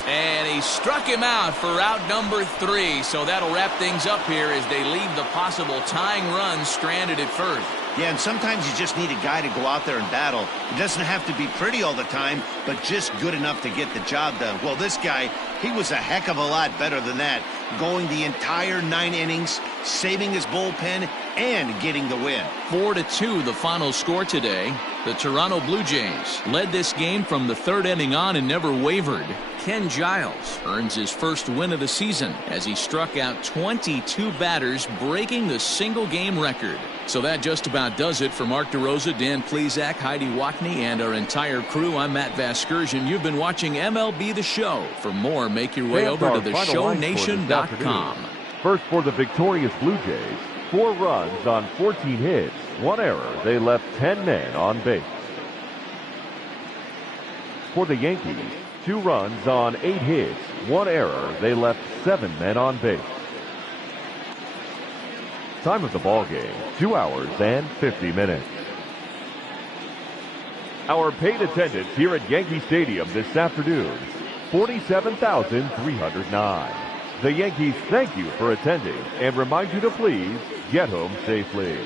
And he struck him out for out number 3. So that'll wrap things up here as they leave the possible tying run stranded at first. Yeah, and sometimes you just need a guy to go out there and battle. It doesn't have to be pretty all the time, but just good enough to get the job done. Well, this guy, he was a heck of a lot better than that. Going the entire 9 innings, saving his bullpen, and getting the win. 4-2 the final score today. The Toronto Blue Jays led this game from the 3rd inning on and never wavered. Ken Giles earns his first win of the season as he struck out 22 batters, breaking the single-game record. So that just about does it for Mark DeRosa, Dan Plesac, Heidi Wackney, and our entire crew. I'm Matt Vasgersian. You've been watching MLB The Show. For more, make your way over to theshownation.com. First for the victorious Blue Jays, 4 runs on 14 hits, 1 error. They left 10 men on base. For the Yankees, 2 runs on 8 hits, 1 error. They left 7 men on base. Time of the ball game, 2 hours and 50 minutes. Our paid attendance here at Yankee Stadium this afternoon, 47,309. The Yankees thank you for attending and remind you to please get home safely.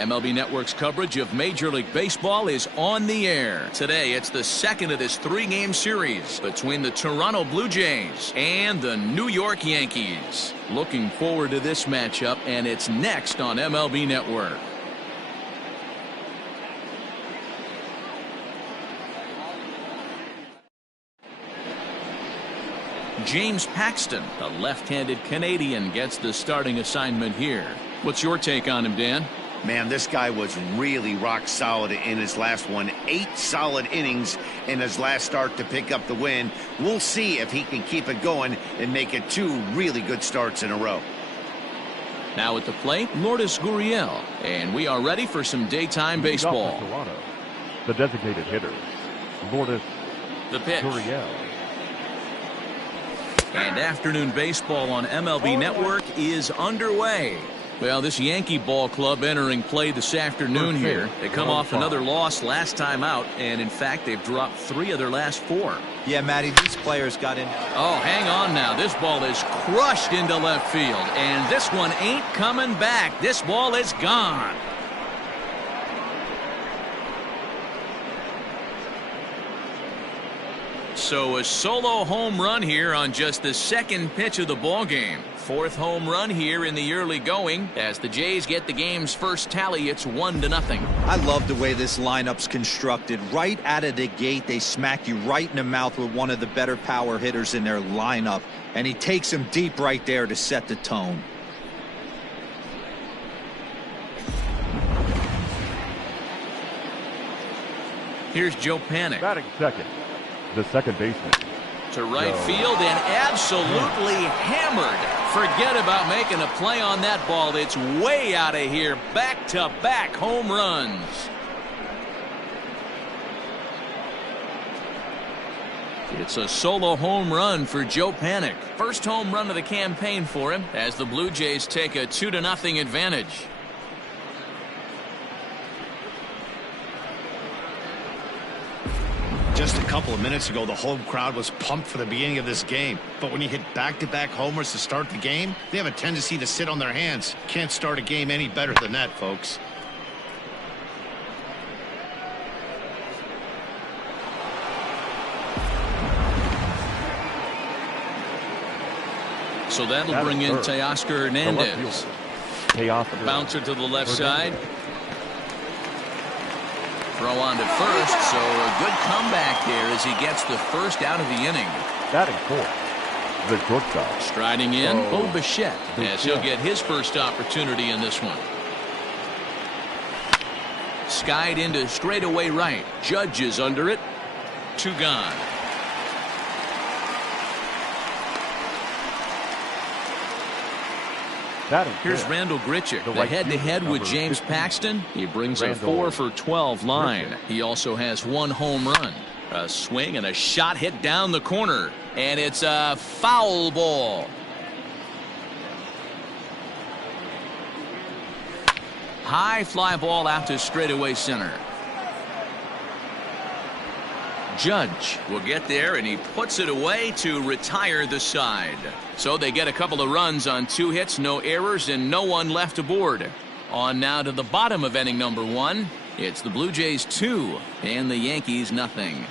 MLB Network's coverage of Major League Baseball is on the air. Today, it's the second of this three-game series between the Toronto Blue Jays and the New York Yankees. Looking forward to this matchup, and it's next on MLB Network. James Paxton, the left-handed Canadian, gets the starting assignment here. What's your take on him, Dan? Man, this guy was really rock solid in his last one. 8 solid innings in his last start to pick up the win. We'll see if he can keep it going and make it 2 really good starts in a row. Now at the plate, Lourdes Gurriel, and we are ready for some daytime baseball. Toronto, the designated hitter, Lourdes Gurriel. And afternoon baseball on MLB Network is underway. Well, this Yankee ball club entering play this afternoon here. They come off another loss last time out, and in fact, they've dropped 3 of their last 4. Yeah, Matty, these players got in. Oh, hang on now. This ball is crushed into left field, and this one ain't coming back. This ball is gone. So a solo home run here on just the second pitch of the ball game. 4th home run here in the early going. As the Jays get the game's first tally, it's 1-0. I love the way this lineup's constructed. Right out of the gate, they smack you right in the mouth with one of the better power hitters in their lineup. And he takes him deep right there to set the tone. Here's Joe Panik. Batting second, the second baseman. To right field and absolutely hammered. Forget about making a play on that ball. It's way out of here. Back-to-back home runs. It's a solo home run for Joe Panik. First home run of the campaign for him as the Blue Jays take a 2-0 advantage. Just a couple of minutes ago, the home crowd was pumped for the beginning of this game. But when you hit back-to-back homers to start the game, they have a tendency to sit on their hands. Can't start a game any better than that, folks. So that'll bring in Teoscar Hernandez. Bouncer to the left side. Throw on to first, so a good comeback there as he gets the first out of the inning. Batting fourth, the shortstop. Striding in, Bo Bichette, as he'll get his first opportunity in this one. Skied into straightaway right. Judge is under it. 2 gone. Here's Randall Grichuk, the head-to-head with James Paxton. He brings a 4 for 12 line. He also has 1 home run. A swing and a shot hit down the corner. And it's a foul ball. High fly ball out to straightaway center. Judge will get there, and he puts it away to retire the side. So they get a couple of runs on 2 hits, no errors, and no one left aboard. On now to the bottom of inning number 1. It's the Blue Jays 2 and the Yankees nothing.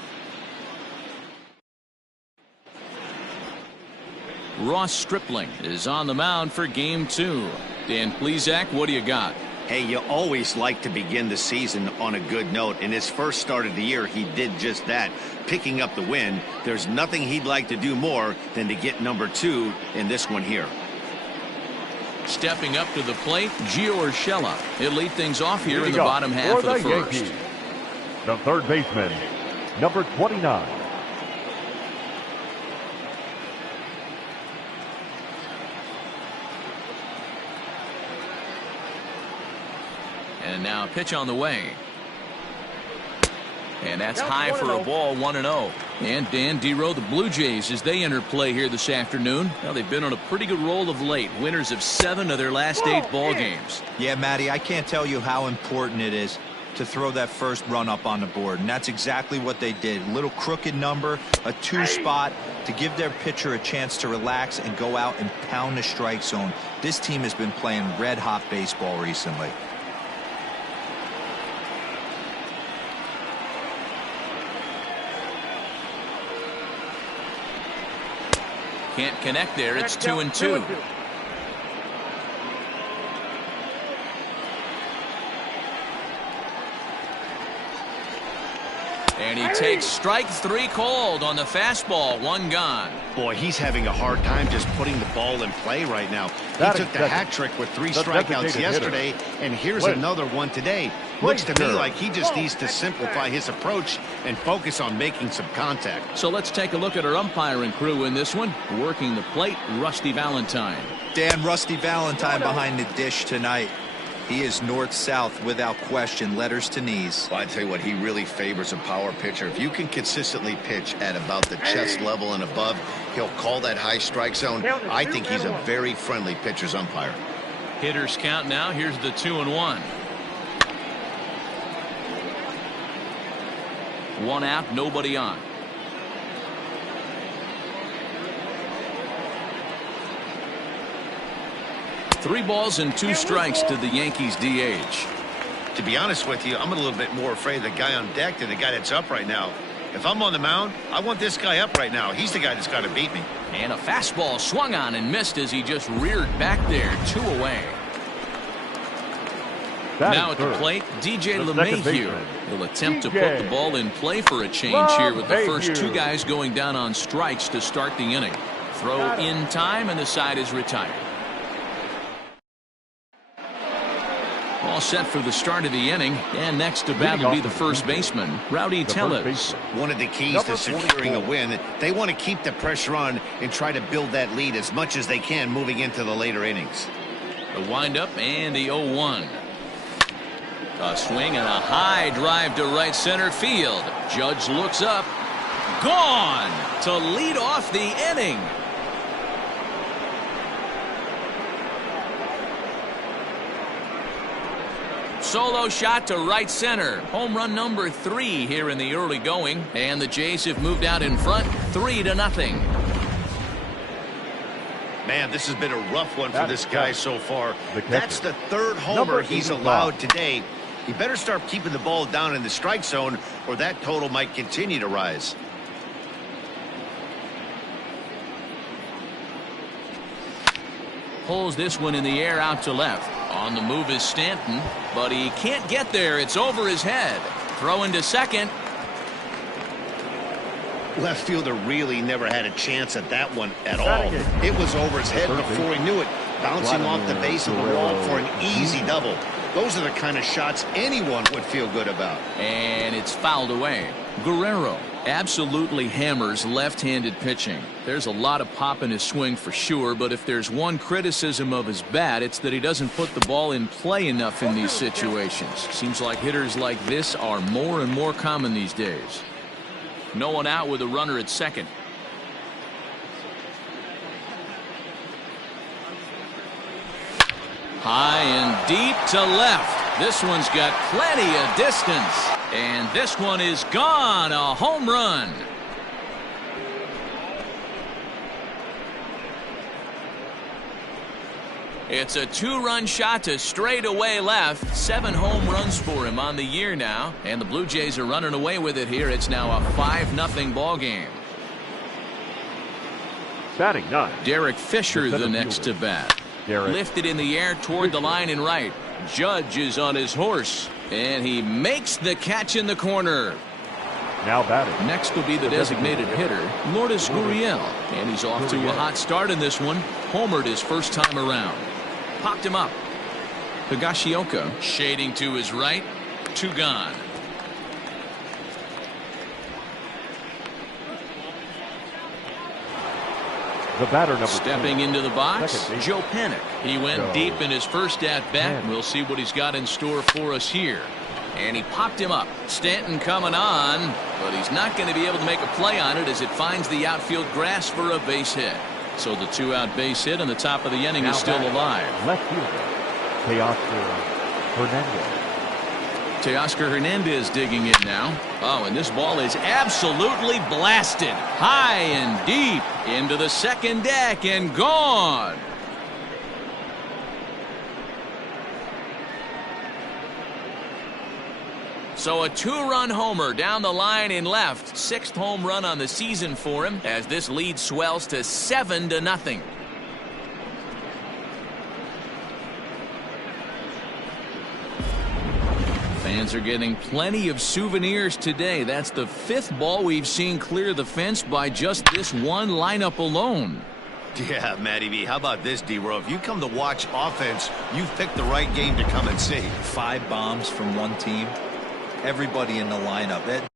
Ross Stripling is on the mound for game 2. Dan Plesac, what do you got? Hey, you always like to begin the season on a good note. In his first start of the year, he did just that, picking up the win. There's nothing he'd like to do more than to get number 2 in this one here. Stepping up to the plate, Gio Urshela. He'll lead things off here in the bottom half of the first. Yankees, the third baseman, number 29. And now pitch on the way. And that's high for a ball, 1-0. And Dan Dero, the Blue Jays, as they enter play here this afternoon. Well, they've been on a pretty good roll of late. Winners of 7 of their last 8 ball games. Yeah, Matty, I can't tell you how important it is to throw that first run up on the board. And that's exactly what they did. A little crooked number, a 2 spot to give their pitcher a chance to relax and go out and pound the strike zone. This team has been playing red-hot baseball recently. Can't connect there. It's 2-2. And he takes strike 3 called on the fastball. 1 gone. Boy, he's having a hard time just putting the ball in play right now. He took the hat trick with 3 strikeouts yesterday, and here's another one today. Looks to me like he just needs to simplify his approach and focus on making some contact. So let's take a look at our umpiring crew in this one. Working the plate, Rusty Valentine. Dan, Rusty Valentine behind the dish tonight. He is north-south without question, letters to knees. Well, I tell you what, he really favors a power pitcher. If you can consistently pitch at about the chest level and above, he'll call that high strike zone. I think he's a very friendly pitcher's umpire. Hitters count now. Here's the 2-1. 1 out, nobody on. Three balls and 2 strikes to the Yankees DH. To be honest with you, I'm a little bit more afraid of the guy on deck than the guy that's up right now. If I'm on the mound, I want this guy up right now. He's the guy that's got to beat me. And a fastball swung on and missed as he just reared back there. 2 away. Now at the plate, DJ LeMahieu will attempt to put the ball in play for a change here with the first 2 guys going down on strikes to start the inning. Throw in time and the side is retired. All set for the start of the inning, and next to bat will be the first baseman, Rowdy Tellez. One of the keys to securing a win, they want to keep the pressure on and try to build that lead as much as they can moving into the later innings. The windup and the 0-1. A swing and a high drive to right center field. Judge looks up. Gone to lead off the inning. Solo shot to right center. Home run number 3 here in the early going. And the Jays have moved out in front 3-0. Man, this has been a rough one for this guy so far. That's the 3rd homer he's allowed today. He better start keeping the ball down in the strike zone, or that total might continue to rise. Pulls this one in the air out to left. On the move is Stanton, but he can't get there. It's over his head. Throw into second. Left fielder really never had a chance at that one at all. It was over his head before he knew it, bouncing off the base of the wall for an easy double. Those are the kind of shots anyone would feel good about. And it's fouled away. Guerrero absolutely hammers left-handed pitching. There's a lot of pop in his swing for sure, but if there's one criticism of his bat, it's that he doesn't put the ball in play enough in these situations. Seems like hitters like this are more and more common these days. No one out with a runner at second. High and deep to left. This one's got plenty of distance. And this one is gone. A home run. It's a 2-run shot to straightaway left. 7 home runs for him on the year now. And the Blue Jays are running away with it here. It's now a 5-0 ball game. Batting 9. Derek Fisher the next to bat. Lifted in the air toward the line and right. Judge is on his horse. And he makes the catch in the corner. Now batting. Next will be the designated hitter, Lourdes Gurriel. And he's off to a hot start in this one. Homered his first time around. Popped him up. Higashioka shading to his right. 2 gone. The batter number Stepping 2. into the box, Joe Panik. He went deep in his first at-bat. We'll see what he's got in store for us here. And he popped him up. Stanton coming on, but he's not going to be able to make a play on it as it finds the outfield grass for a base hit. So the 2-out base hit on the top of the inning is still alive. Left fielder, Teoscar Hernandez. Teoscar Hernandez digging in now. Oh, and this ball is absolutely blasted. High and deep into the second deck and gone. So a 2-run homer down the line in left. 6th home run on the season for him as this lead swells to 7-0. Fans are getting plenty of souvenirs today. That's the 5th ball we've seen clear the fence by just this one lineup alone. Yeah, Matty B. How about this, D-Row? If you come to watch offense, you've picked the right game to come and see. 5 bombs from one team. Everybody in the lineup.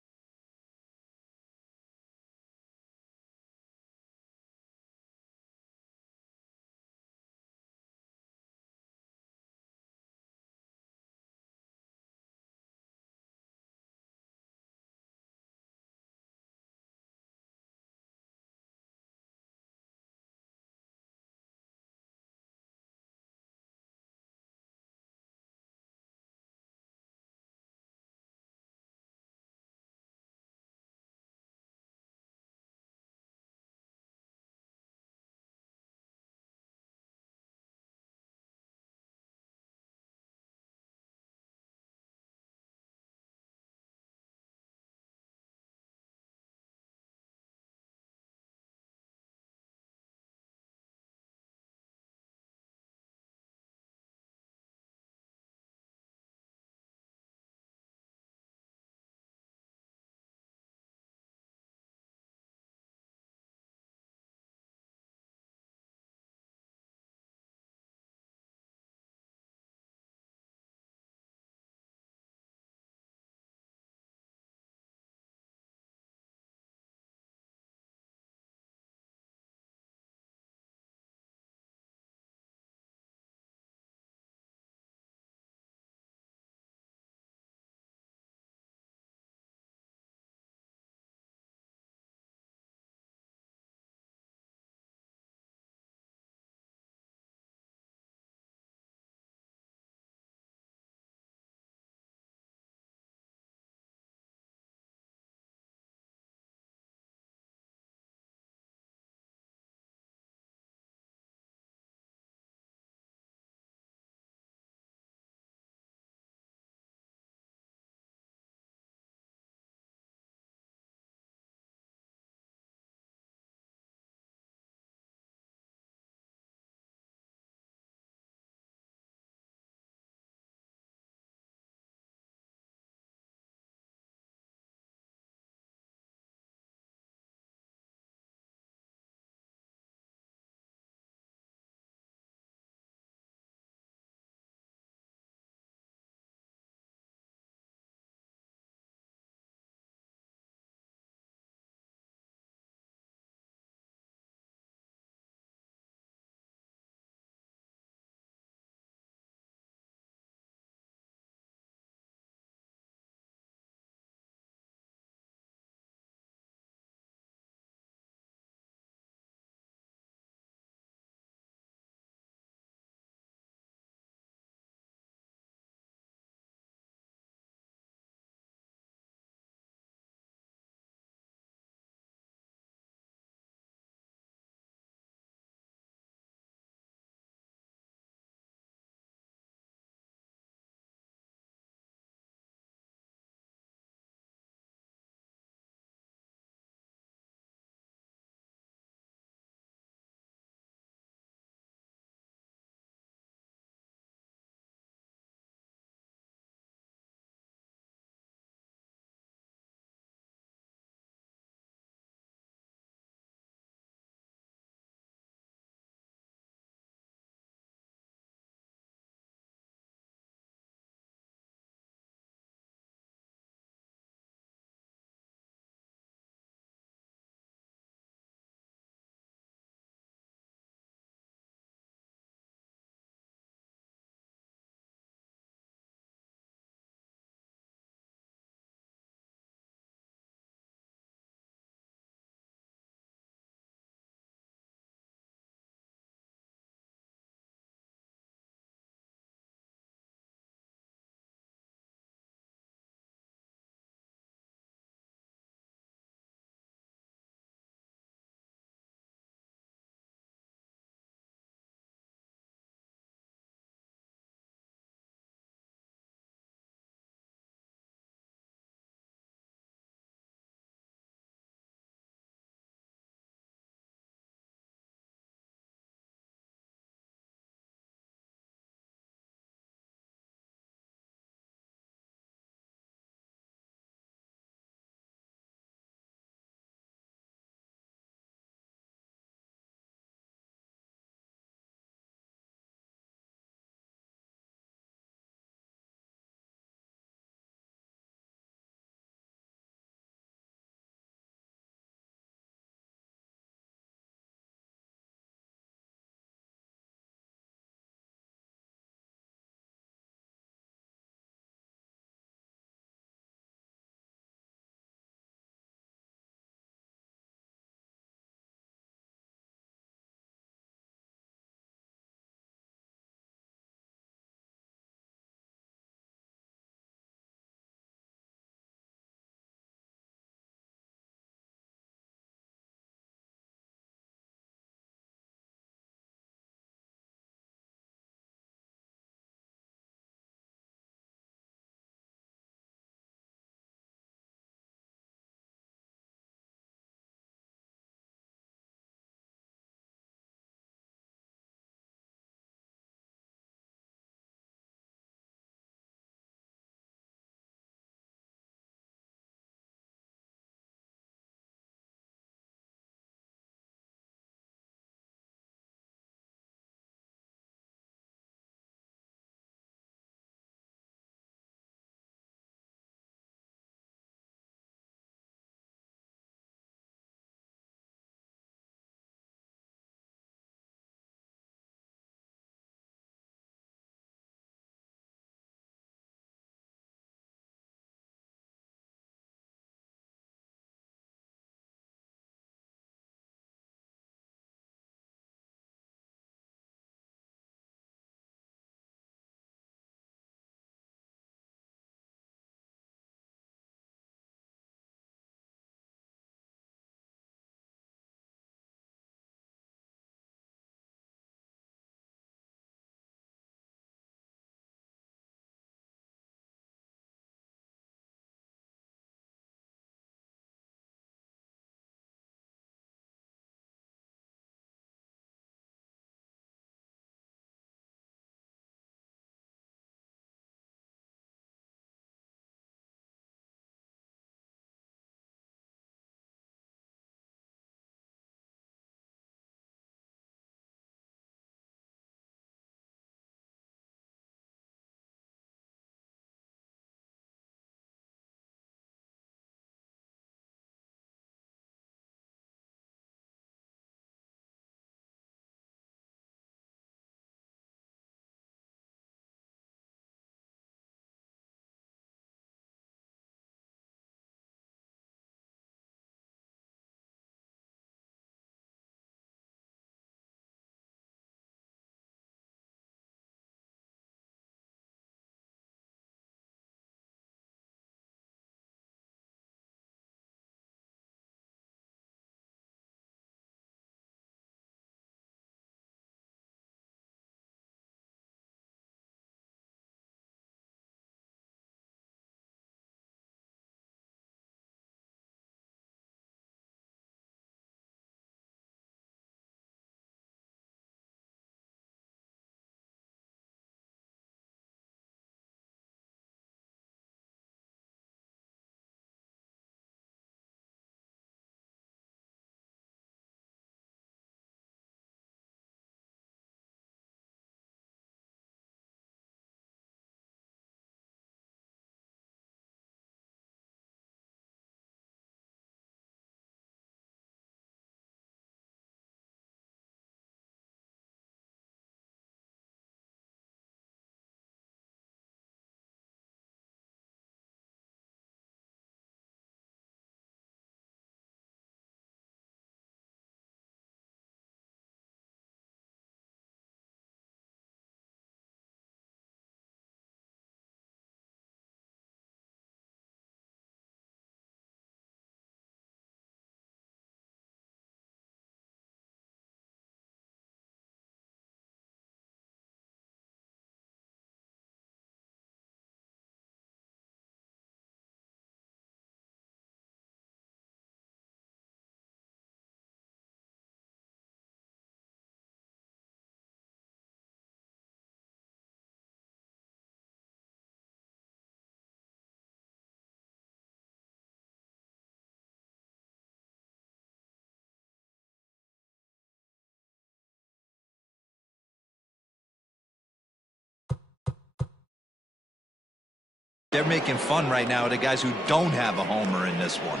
They're making fun right now of the guys who don't have a homer in this one.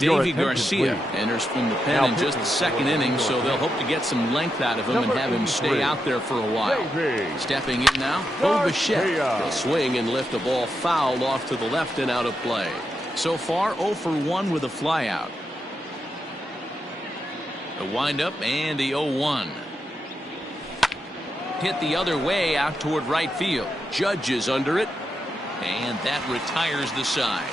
Davey Garcia enters from the pen in just the second inning, so they'll hope to get some length out of him and have him stay out there for a while. Stepping in now, Bo Bichette. He'll swing and lift a ball foul off to the left and out of play. So far, 0 for 1 with a flyout. The windup and the 0-1. Hit the other way out toward right field. Judge is under it, and that retires the side.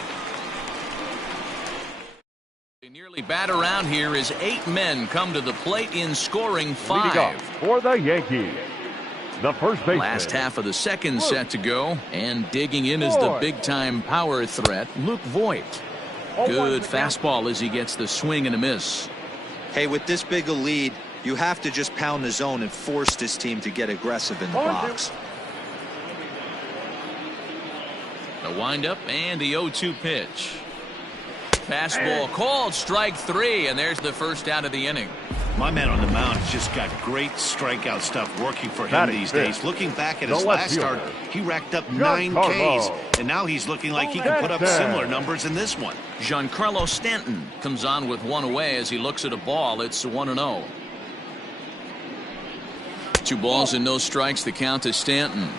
Nearly bat around here as 8 men come to the plate in scoring 5. Leading off for the Yankees, the first baseman. Last half of the second set to go, and digging in is the big-time power threat, Luke Voit. Good fastball as he gets the swing and a miss. Hey, with this big a lead, you have to just pound the zone and force this team to get aggressive in the box. The windup and the 0-2 pitch. Fastball called, strike 3, and there's the first out of the inning. My man on the mound has just got great strikeout stuff working for him these days. Looking back at his last start, he racked up 9 Ks, and now he's looking like he can put up similar numbers in this one. Giancarlo Stanton comes on with 1 away as he looks at a ball. It's 1-0. 2 balls and no strikes, the count to Stanton.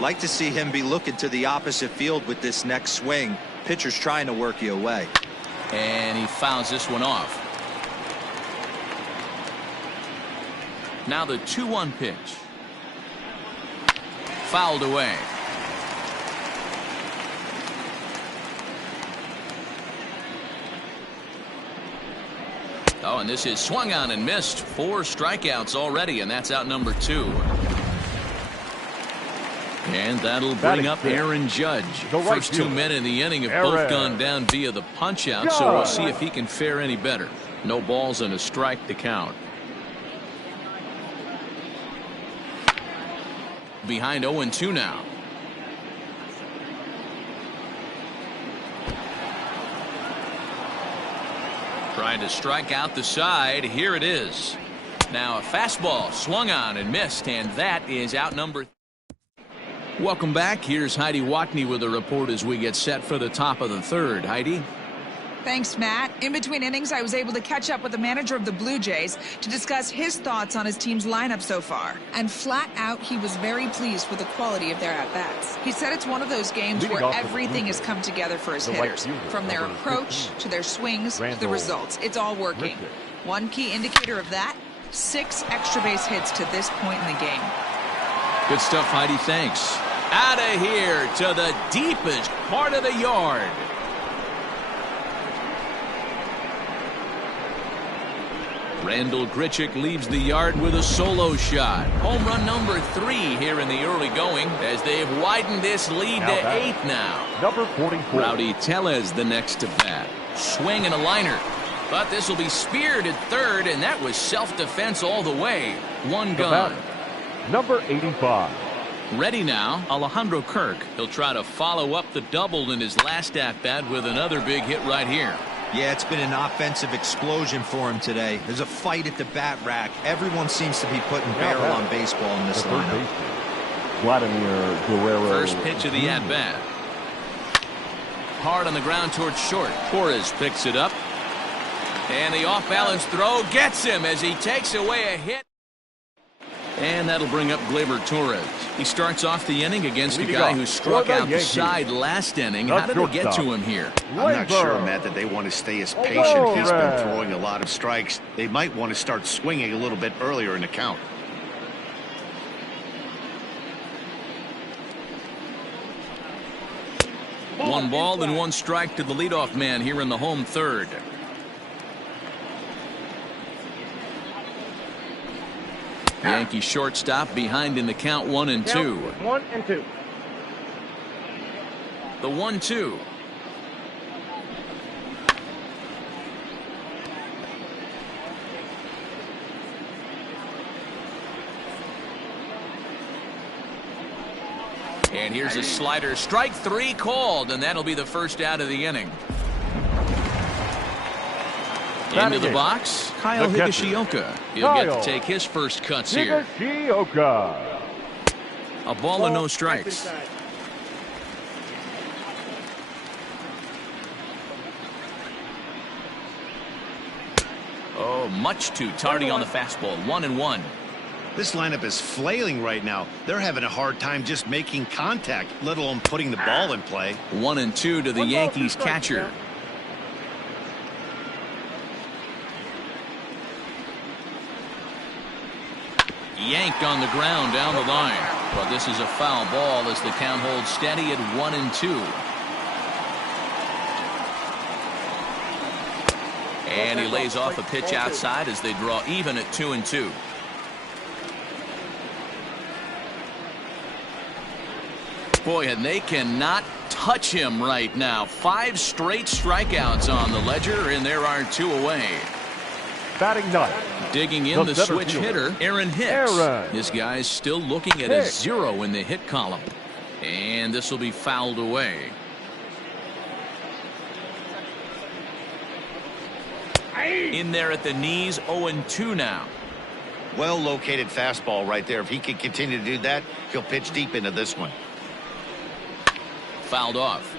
Like to see him be looking to the opposite field with this next swing. Pitcher's trying to work you away. And he fouls this one off. Now the 2-1 pitch. Fouled away. Oh, and this is swung on and missed. 4 strikeouts already, and that's out number 2. And that'll bring up Aaron Judge. First 2 men in the inning have both gone down via the punch-out, so we'll see if he can fare any better. No balls and a strike to count. Behind 0-2 now. Trying to strike out the side. Here it is. Now a fastball swung on and missed, and that is out number 3. Welcome back. Here's Heidi Watney with a report as we get set for the top of the 3rd. Heidi? Thanks, Matt. In between innings, I was able to catch up with the manager of the Blue Jays to discuss his thoughts on his team's lineup so far. And flat out, he was very pleased with the quality of their at-bats. He said it's one of those games where everything has come together for his hitters. From their approach, to their swings, to the results. It's all working. One key indicator of that, 6 extra base hits to this point in the game. Good stuff, Heidi. Thanks. Out of here to the deepest part of the yard. Randall Grichuk leaves the yard with a solo shot. Home run number 3 here in the early going as they've widened this lead to 8 now. Number 44. Rowdy Tellez the next to bat. Swing and a liner. But this will be speared at 3rd, and that was self-defense all the way. 1 gone. Number 85. Ready now, Alejandro Kirk. He'll try to follow up the double in his last at-bat with another big hit right here. Yeah, it's been an offensive explosion for him today. There's a fight at the bat rack. Everyone seems to be putting barrel on baseball in this lineup. Vladimir Guerrero. First pitch of the at-bat. Hard on the ground towards short. Torres picks it up. And the off-balance throw gets him as he takes away a hit. And that'll bring up Gleyber Torres. He starts off the inning against a guy who struck out the side last inning. How did they get to him here? I'm not sure, Matt, that they want to stay as patient. He's been throwing a lot of strikes. They might want to start swinging a little bit earlier in the count. One ball and 1 strike to the leadoff man here in the home 3rd. Yankee shortstop behind in the count 1-2. 1-2. The 1-2. And here's a slider. Strike 3 called, and that'll be the first out of the inning. Into the box, Kyle Higashioka. He'll get to take his first cuts here. Higashioka. A ball and no strikes. Oh, much too tardy on the fastball. 1-1. This lineup is flailing right now. They're having a hard time just making contact, let alone putting the ball in play. 1-2 to the Yankees catcher. Yanked on the ground down the line. But this is a foul ball as the count holds steady at 1-2. And he lays off a pitch outside as they draw even at 2-2. Boy, and they cannot touch him right now. 5 straight strikeouts on the ledger, and there are 2 away. Batting ninth. Digging in the switch hitter, Aaron Hicks. This guy's still looking at a 0 in the hit column. And this will be fouled away. In there at the knees, 0-2 now. Well located fastball right there. If he can continue to do that, he'll pitch deep into this one. Fouled off.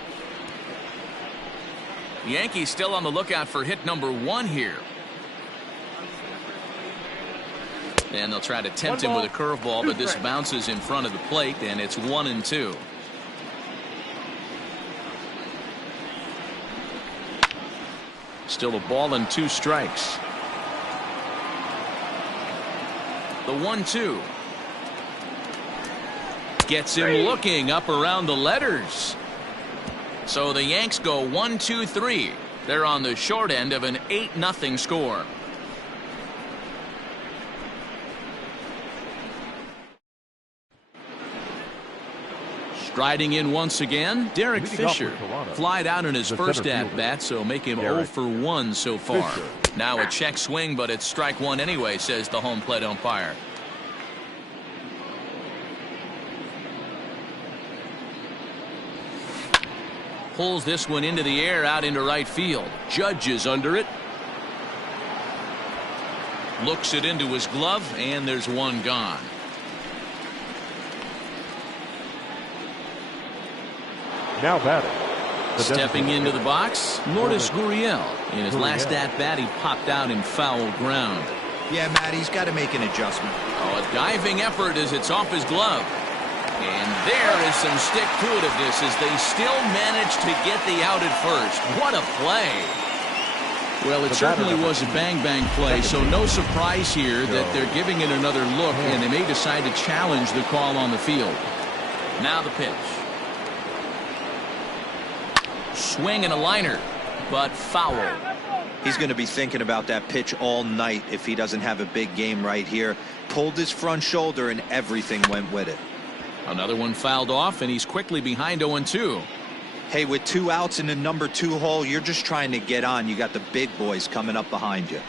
The Yankees still on the lookout for hit number 1 here. And they'll try to tempt him with a curveball, but this bounces in front of the plate, and it's 1-2. Still a ball and 2 strikes. The 1-2. Gets him looking up around the letters. So the Yanks go 1-2-3. They're on the short end of an 8-0 score. Striding in once again, Derek Fisher. Flied out in his first at-bat, so make him 0 for 1 so far. Now a check swing, but it's strike 1 anyway, says the home plate umpire. Pulls this one into the air out into right field. Judge is under it. Looks it into his glove, and there's 1 gone. Now batting. Stepping into the box, Lourdes Gurriel. In his last at-bat, he popped out in foul ground. Yeah, Matt, he's got to make an adjustment. Oh, a diving effort as it's off his glove. And there is some stick-to-itiveness as they still manage to get the out at first. What a play. Well, it certainly was a bang-bang play, so no surprise here that they're giving it another look, and they may decide to challenge the call on the field. Now the pitch. Swing and a liner, but foul. He's going to be thinking about that pitch all night if he doesn't have a big game right here. Pulled his front shoulder and everything went with it. Another one fouled off, and he's quickly behind 0-2. Hey, with 2 outs in the number 2 hole, you're just trying to get on. You got the big boys coming up behind you.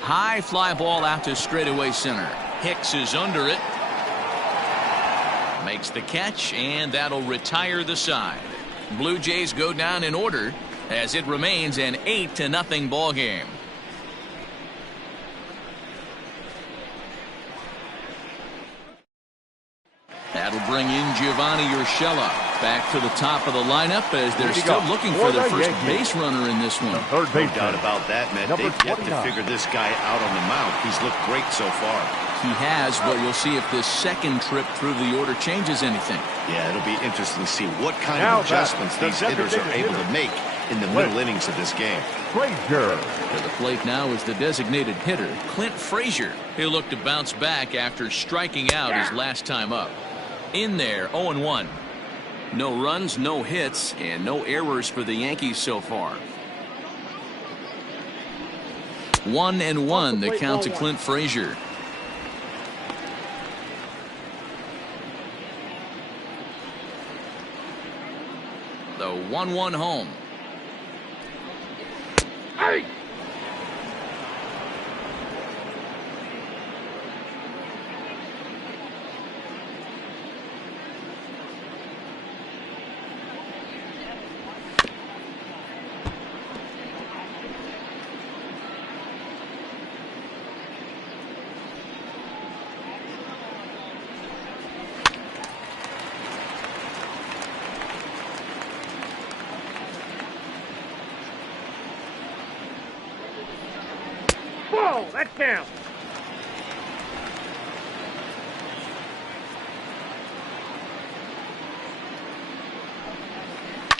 High fly ball out to straightaway center. Hicks is under it. Makes the catch, and that'll retire the side. Blue Jays go down in order as it remains an 8-0 ball game. That'll bring in Giovanni Urshela back to the top of the lineup as they're still looking for their first base runner in this one. No doubt about that, man. They've yet to figure this guy out on the mound. He's looked great so far. He has, but you'll see if this second trip through the order changes anything. Yeah, it'll be interesting to see what kind of adjustments these hitters are able to make in the middle innings of this game. Frazier. To the plate now is the designated hitter, Clint Frazier. He'll look to bounce back after striking out his last time up. In there, 0-1. No runs, no hits, and no errors for the Yankees so far. 1-1, the count to Clint Frazier. The 1-1 home. Hey! go. That counts.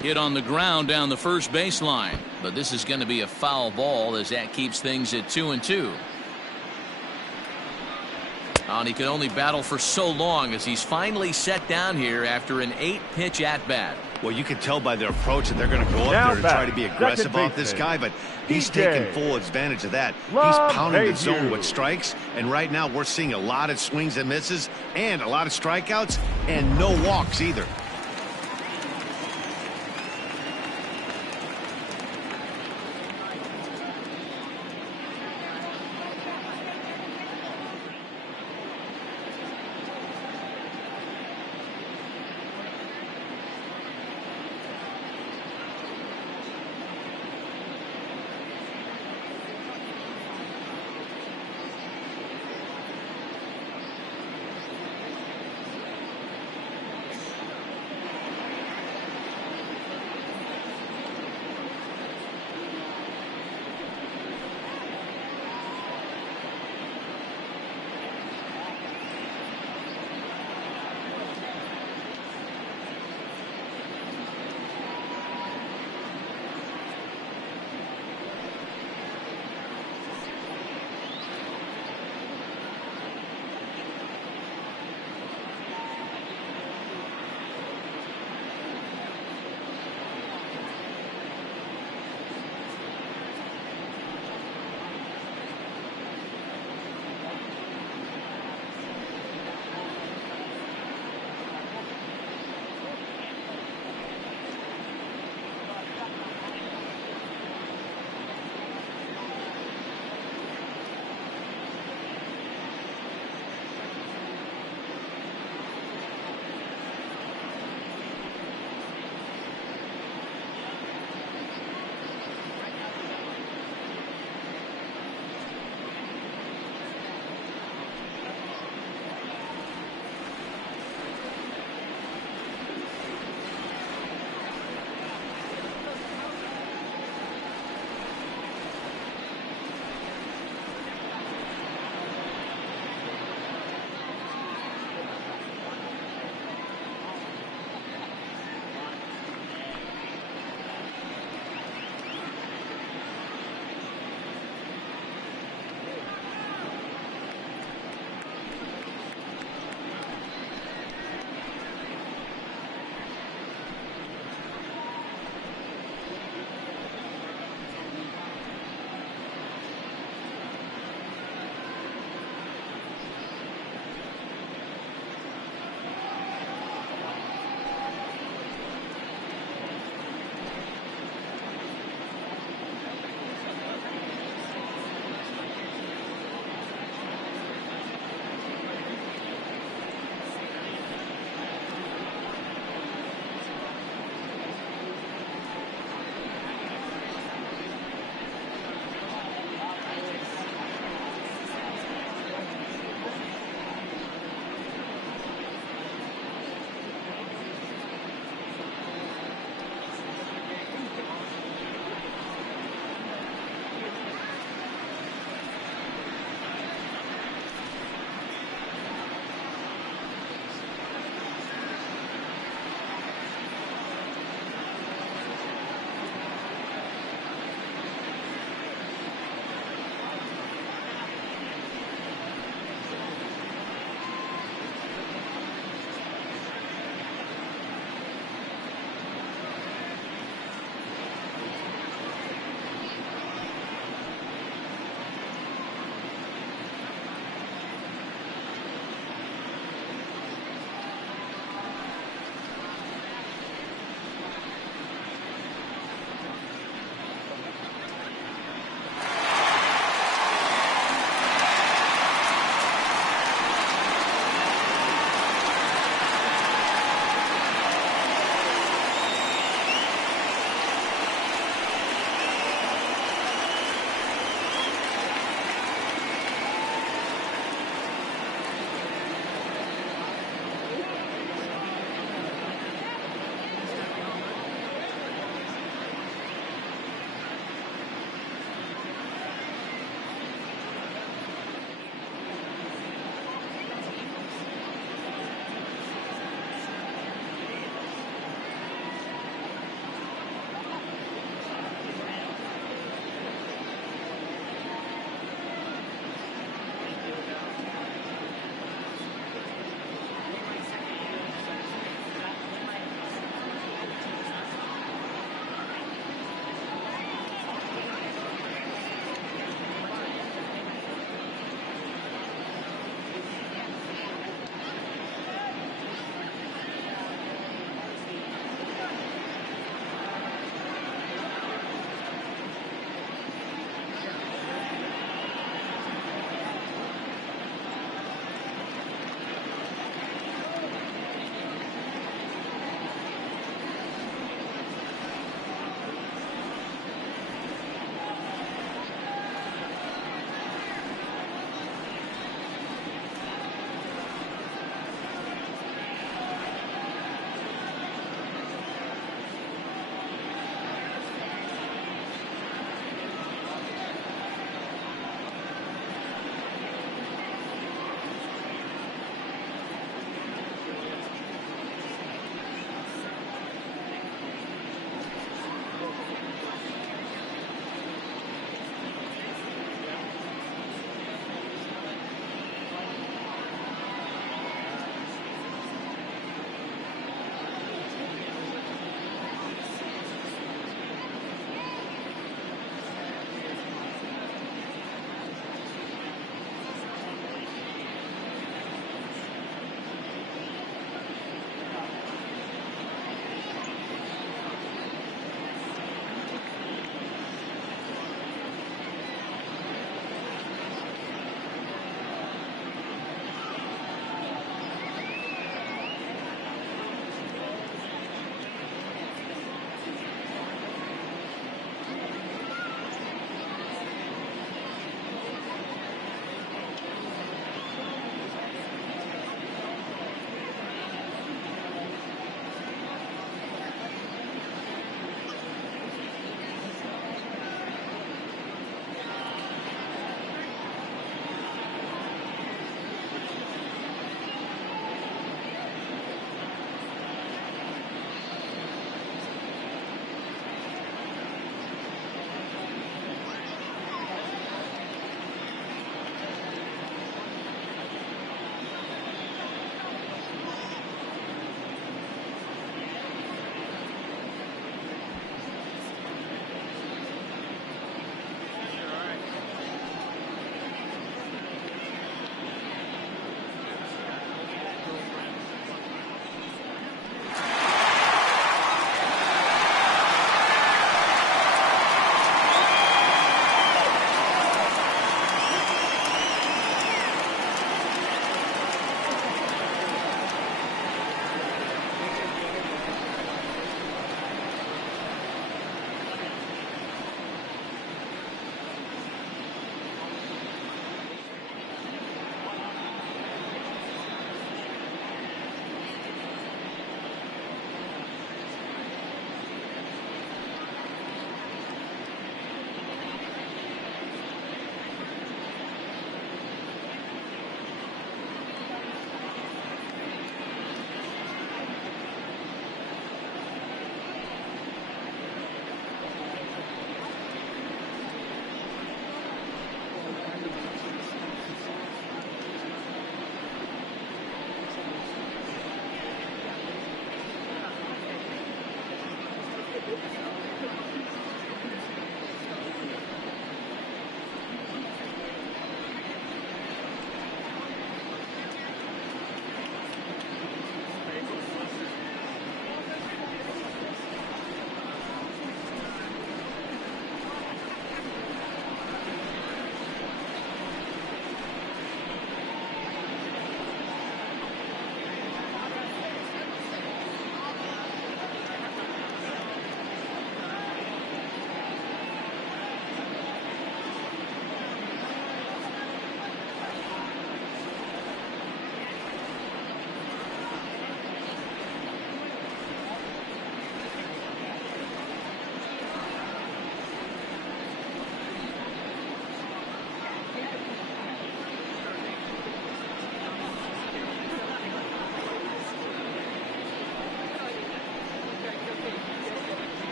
Hit on the ground down the first baseline, but this is going to be a foul ball as that keeps things at 2-2. And he can only battle for so long as he's finally set down here after an 8-pitch at-bat. Well, you can tell by their approach that they're going to go up there and try to be aggressive about this guy, but he's taking full advantage of that. He's pounding the zone with strikes, and right now we're seeing a lot of swings and misses and a lot of strikeouts and no walks either.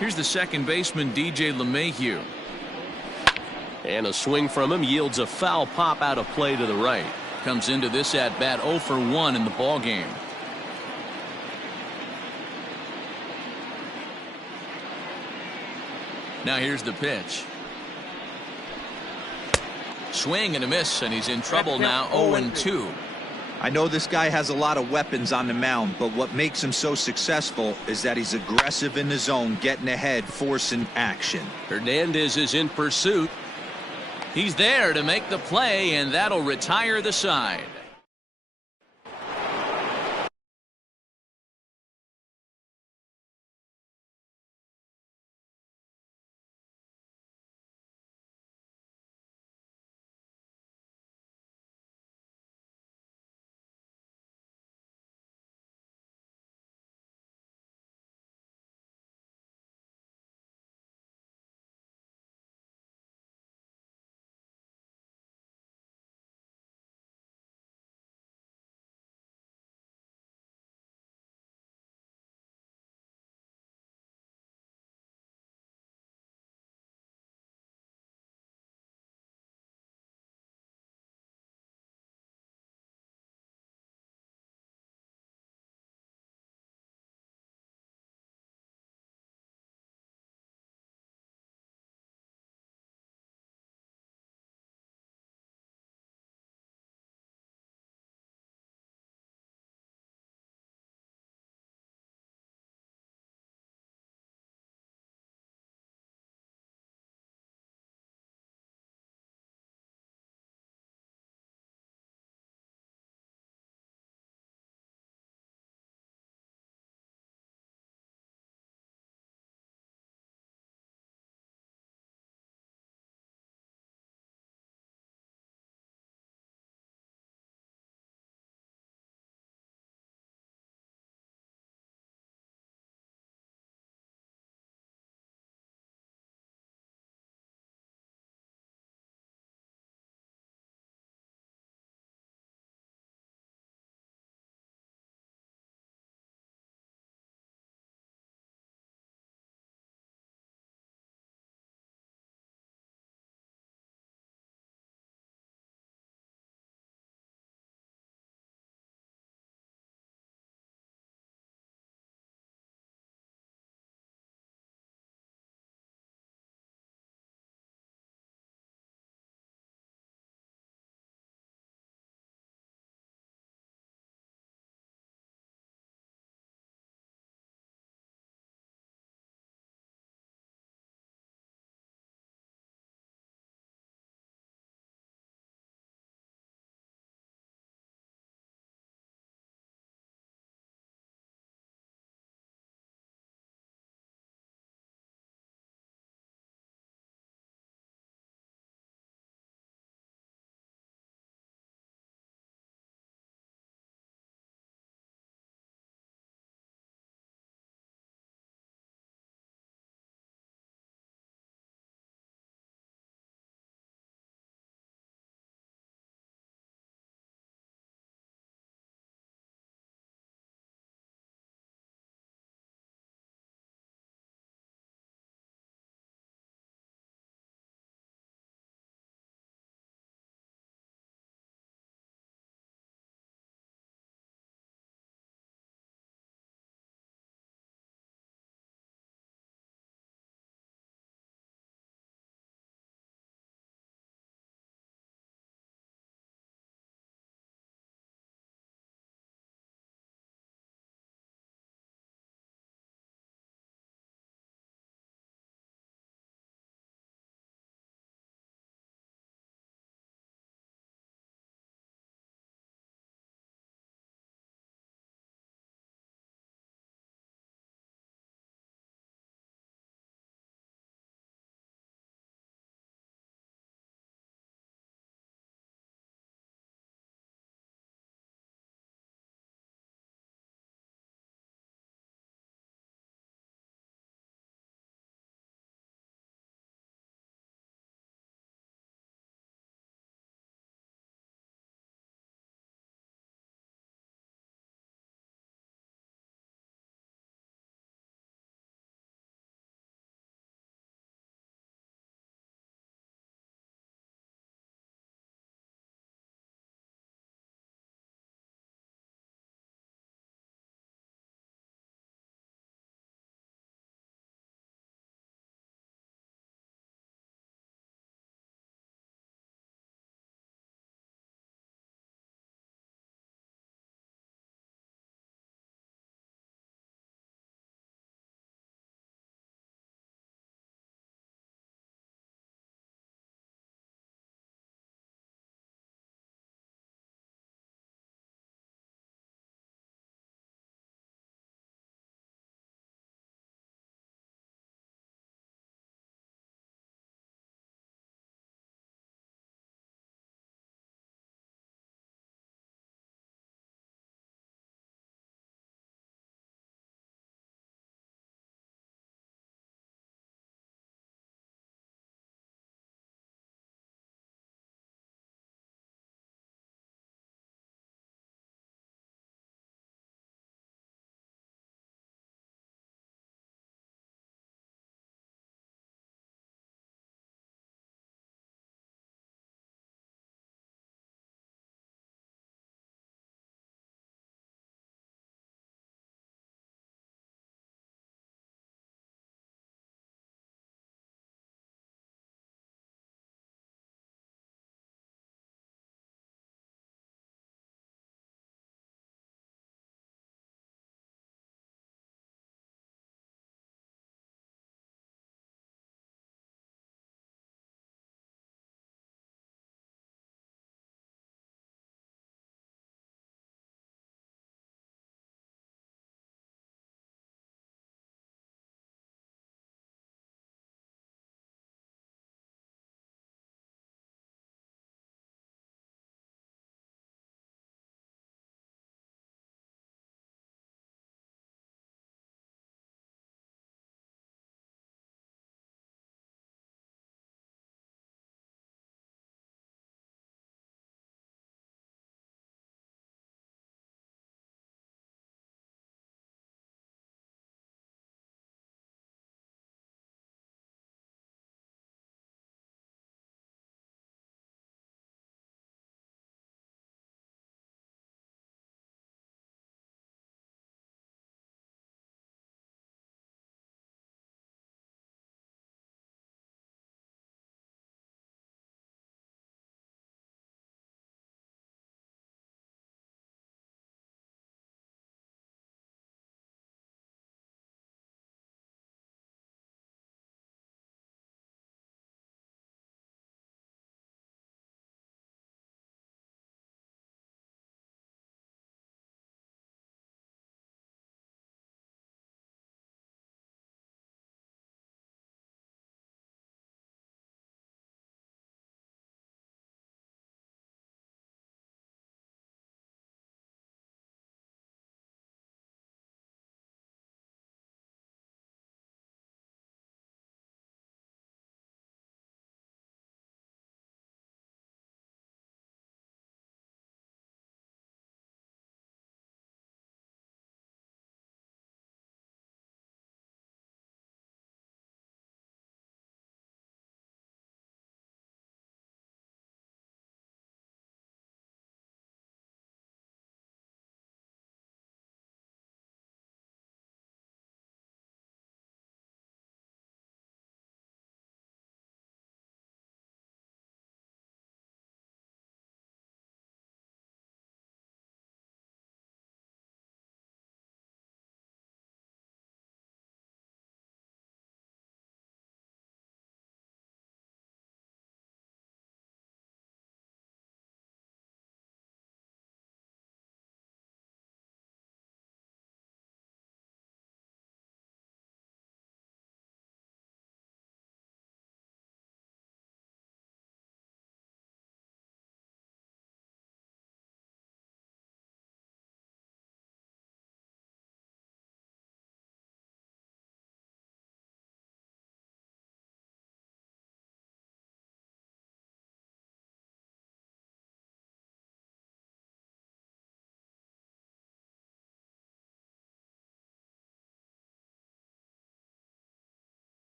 Here's the second baseman, DJ LeMahieu. And a swing from him yields a foul pop out of play to the right. Comes into this at bat 0 for 1 in the ball game. Now here's the pitch. Swing and a miss, and he's in trouble now. 0-2. I know this guy has a lot of weapons on the mound, but what makes him so successful is that he's aggressive in the zone, getting ahead, forcing action. Hernandez is in pursuit. He's there to make the play, and that'll retire the side.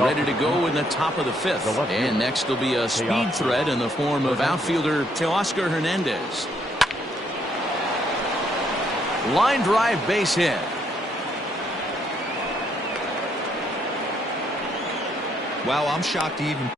ready to go in the top of the 5th. And next will be a speed threat in the form of outfielder Teoscar Hernandez. Line drive base hit. Wow, I'm shocked he even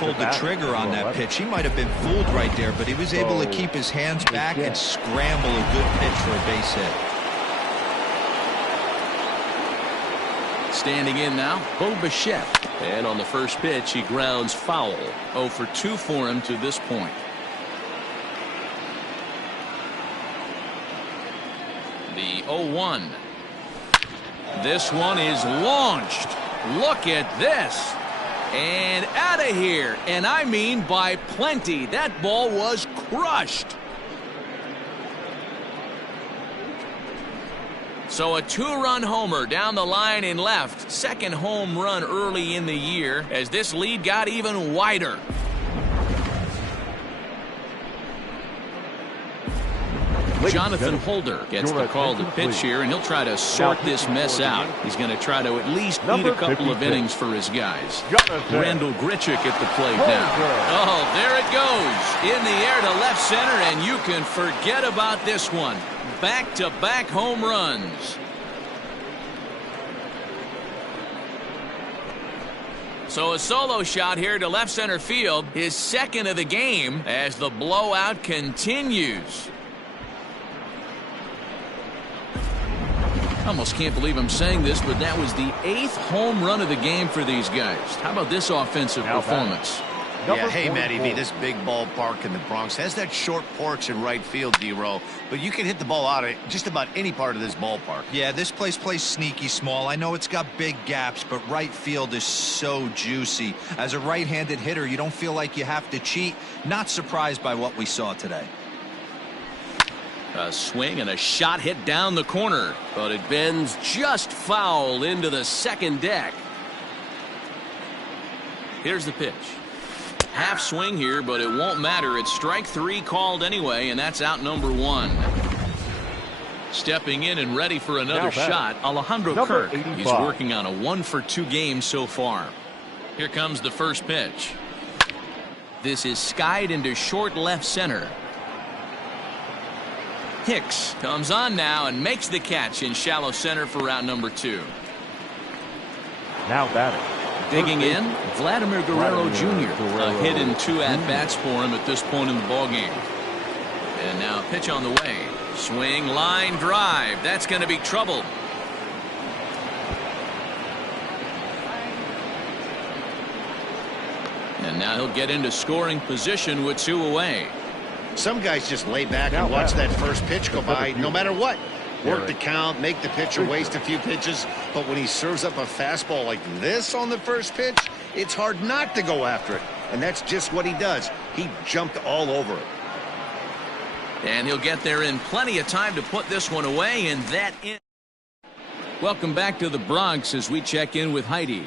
Pulled the trigger on that pitch. He might have been fooled right there, but he was able to keep his hands back and scramble a good pitch for a base hit. Standing in now, Bo Bichette. And on the first pitch, he grounds foul. 0 for 2 for him to this point. The 0-1. This one is launched. Look at this. And out of here. And I mean by plenty. That ball was crushed. So a 2-run homer down the line in left. Second home run early in the year as this lead got even wider. Jonathan Holder gets the call to pitch here, and he'll try to sort this mess out. He's going to try to at least eat a couple of innings for his guys. Randall Grichuk at the plate now. Oh, there it goes. In the air to left center, and you can forget about this one. Back-to-back home runs. So a solo shot here to left center field, his second of the game as the blowout continues. I almost can't believe I'm saying this, but that was the 8th home run of the game for these guys. How about this offensive performance? Yeah, hey, Matty V, this big ballpark in the Bronx has that short porch in right field, D-Row, but you can hit the ball out of just about any part of this ballpark. Yeah, this place plays sneaky small. I know it's got big gaps, but right field is so juicy. As a right-handed hitter, you don't feel like you have to cheat. Not surprised by what we saw today. A swing and a shot hit down the corner, but it bends just foul into the second deck. Here's the pitch. Half swing here, but it won't matter. It's strike 3 called anyway, and that's out number 1. Stepping in and ready for another shot, Alejandro Kirk. 85. He's working on a 1 for 2 game so far. Here comes the first pitch. This is skied into short left center. Hicks comes on now and makes the catch in shallow center for out number 2. Now batting. Digging in, Vladimir Guerrero Jr. A hit and 2 at-bats for him at this point in the ballgame. And now pitch on the way. Swing, line, drive. That's going to be trouble. And now he'll get into scoring position with 2 away. Some guys just lay back and watch that first pitch go by no matter what. Work the count, make the pitcher waste a few pitches, but when he serves up a fastball like this on the first pitch, it's hard not to go after it. And that's just what he does. He jumped all over it. And he'll get there in plenty of time to put this one away, and that in. Welcome back to the Bronx as we check in with Heidi.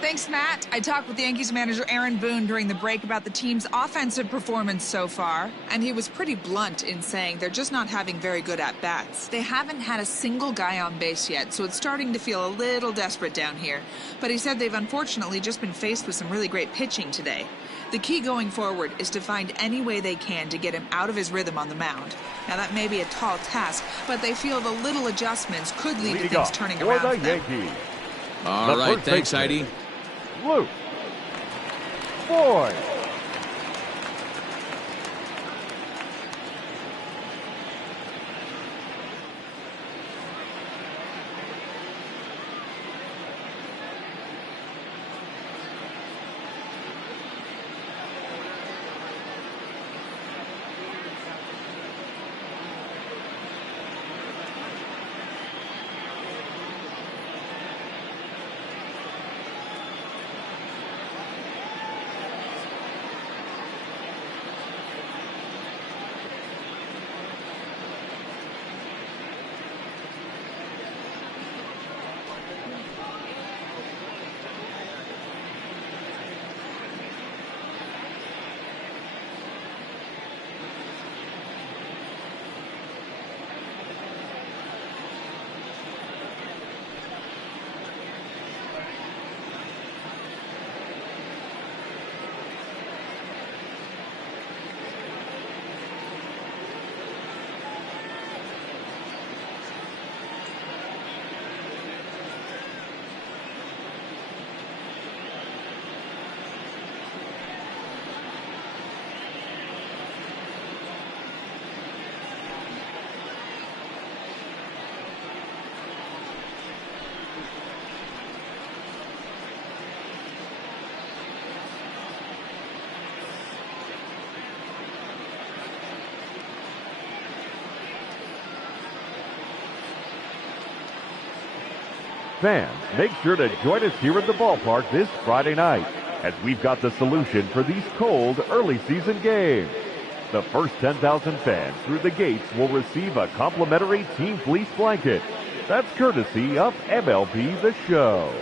Thanks, Matt. I talked with Yankees manager Aaron Boone during the break about the team's offensive performance so far, and he was pretty blunt in saying they're just not having very good at-bats. They haven't had a single guy on base yet, so it's starting to feel a little desperate down here. But he said they've unfortunately just been faced with some really great pitching today. The key going forward is to find any way they can to get him out of his rhythm on the mound. Now, that may be a tall task, but they feel the little adjustments could lead to things turning around for them. All right, thanks, Heidi. Luke Boyd. Fans, make sure to join us here at the ballpark this Friday night, as we've got the solution for these cold early season games. The first 10,000 fans through the gates will receive a complimentary Team Fleece blanket. That's courtesy of MLB The Show.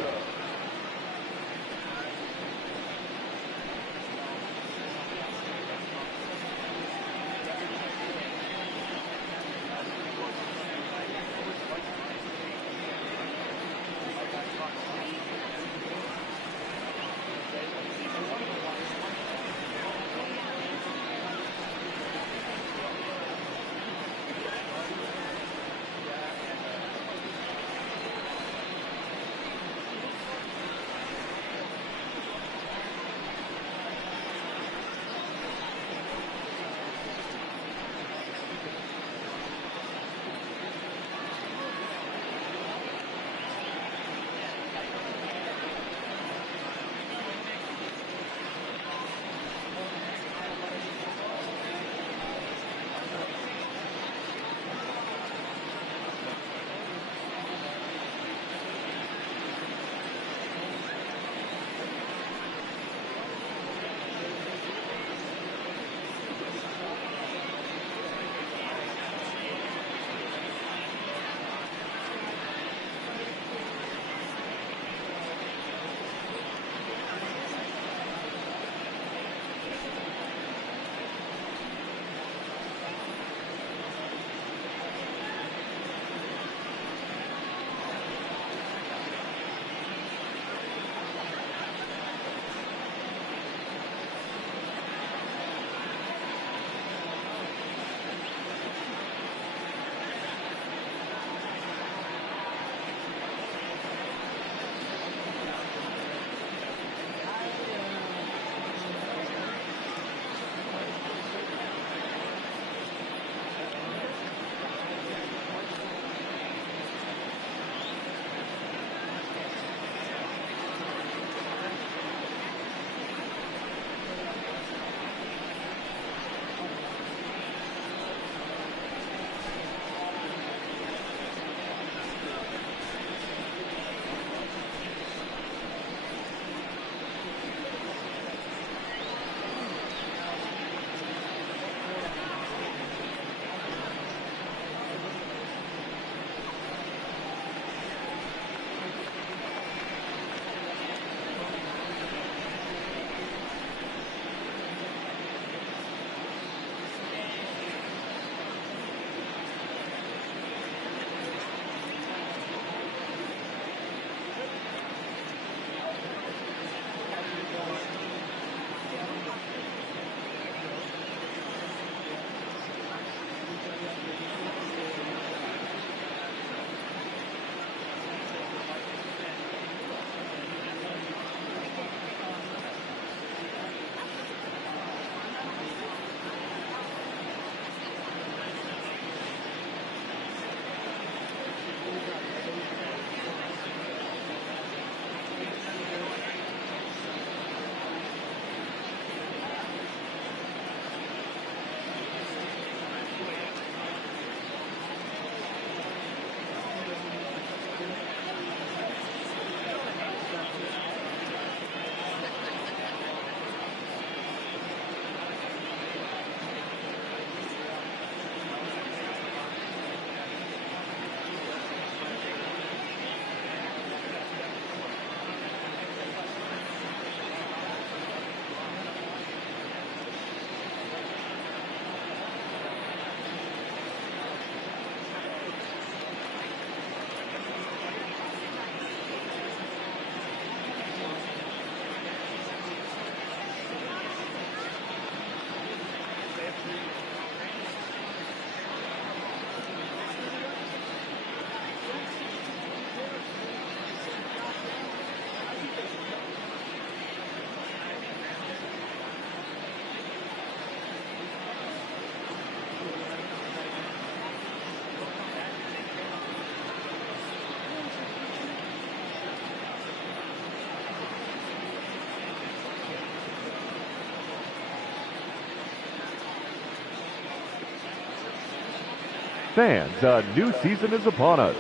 Fans, a new season is upon us.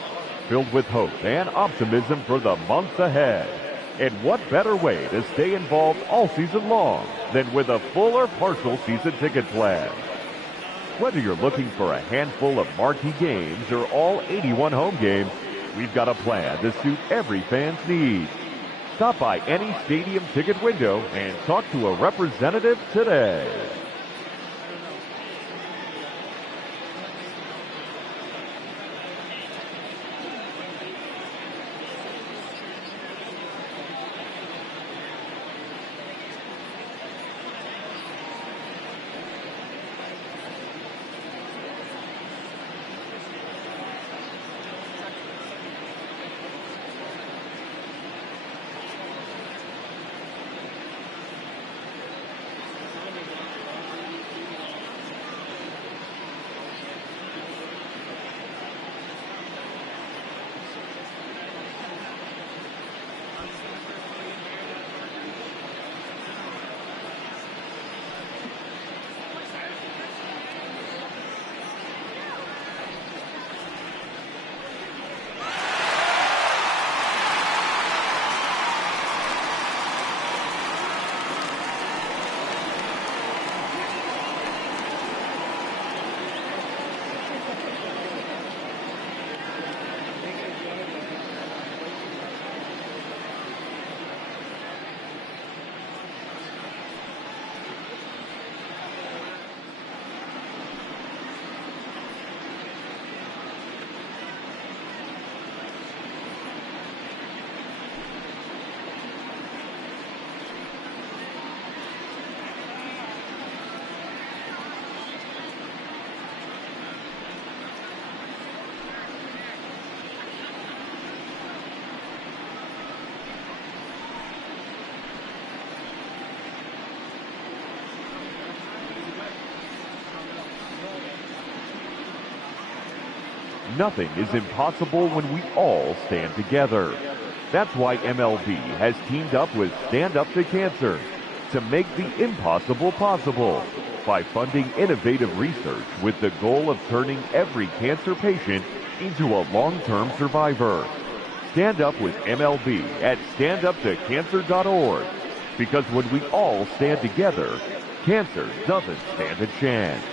filled with hope and optimism for the months ahead. And what better way to stay involved all season long than with a full or partial season ticket plan? Whether you're looking for a handful of marquee games or all 81 home games, we've got a plan to suit every fan's needs. Stop by any stadium ticket window and talk to a representative today. Nothing is impossible when we all stand together. That's why MLB has teamed up with Stand Up to Cancer to make the impossible possible by funding innovative research with the goal of turning every cancer patient into a long-term survivor. Stand up with MLB at standuptocancer.org, because when we all stand together, cancer doesn't stand a chance.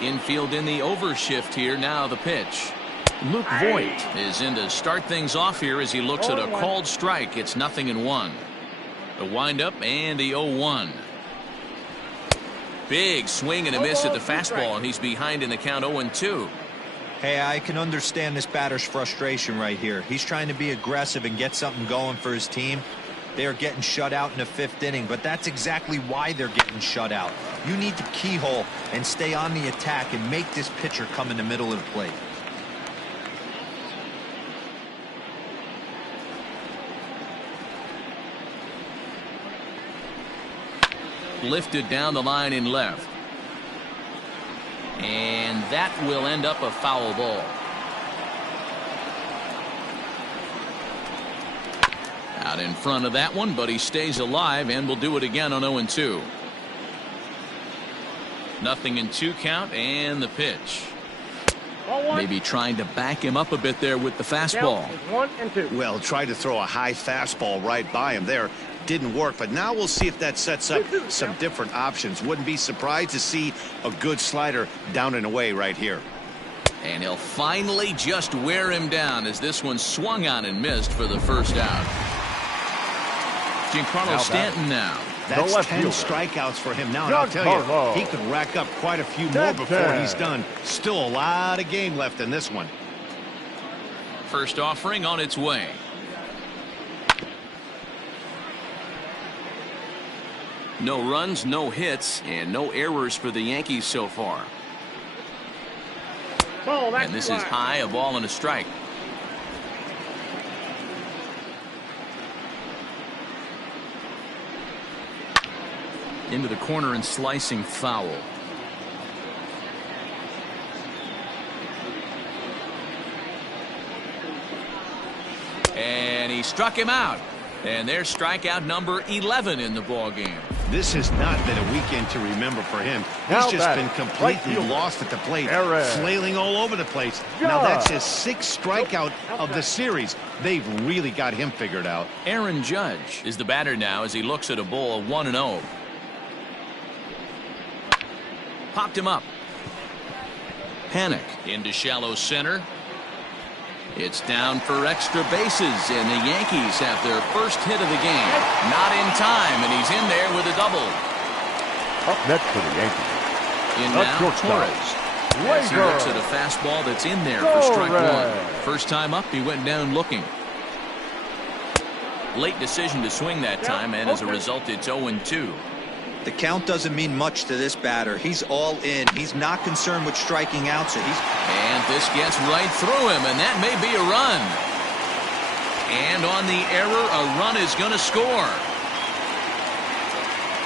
Infield in the overshift here. Now the pitch. Luke Voigt is in to start things off here as he looks at a called strike. It's 0-1. The windup and the 0-1. Big swing and a miss at the fastball, and he's behind in the count 0-2. Hey, I can understand this batter's frustration right here. He's trying to be aggressive and get something going for his team. They are getting shut out in the 5th inning, but that's exactly why they're getting shut out. You need to keyhole and stay on the attack and make this pitcher come in the middle of the plate. lifted down the line in left. And that will end up a foul ball. Out in front of that one, but he stays alive and will do it again on 0-2. Nothing in 2 count, and the pitch. Maybe trying to back him up a bit there with the fastball. 1-2. Well, tried to throw a high fastball right by him there. Didn't work, but now we'll see if that sets up some different options. Wouldn't be surprised to see a good slider down and away right here. And he'll finally just wear him down as this one swung on and missed for the first out. Giancarlo Stanton now. That's 10 strikeouts for him now, and I'll tell you, he could rack up quite a few more before he's done. Still a lot of game left in this one. First offering on its way. No runs, no hits, and no errors for the Yankees so far. And this is high, a ball and a strike. Into the corner and slicing foul. And he struck him out. And there's strikeout number 11 in the ball game. This has not been a weekend to remember for him. He's just been completely lost at the plate, flailing all over the place. Now that's his 6th strikeout of the series. They've really got him figured out. Aaron Judge is the batter now as he looks at a ball of 1-0. Popped him up. Panic into shallow center. It's down for extra bases, and the Yankees have their first hit of the game. Not in time, and he's in there with a double. Up next for the Yankees. In now, Torres. As he looks at a fastball that's in there for strike one. First time up, he went down looking. Late decision to swing that time, and as a result, it's 0-2. The count doesn't mean much to this batter. He's all in. He's not concerned with striking out. So and this gets right through him, and that may be a run. And on the error, a run is going to score.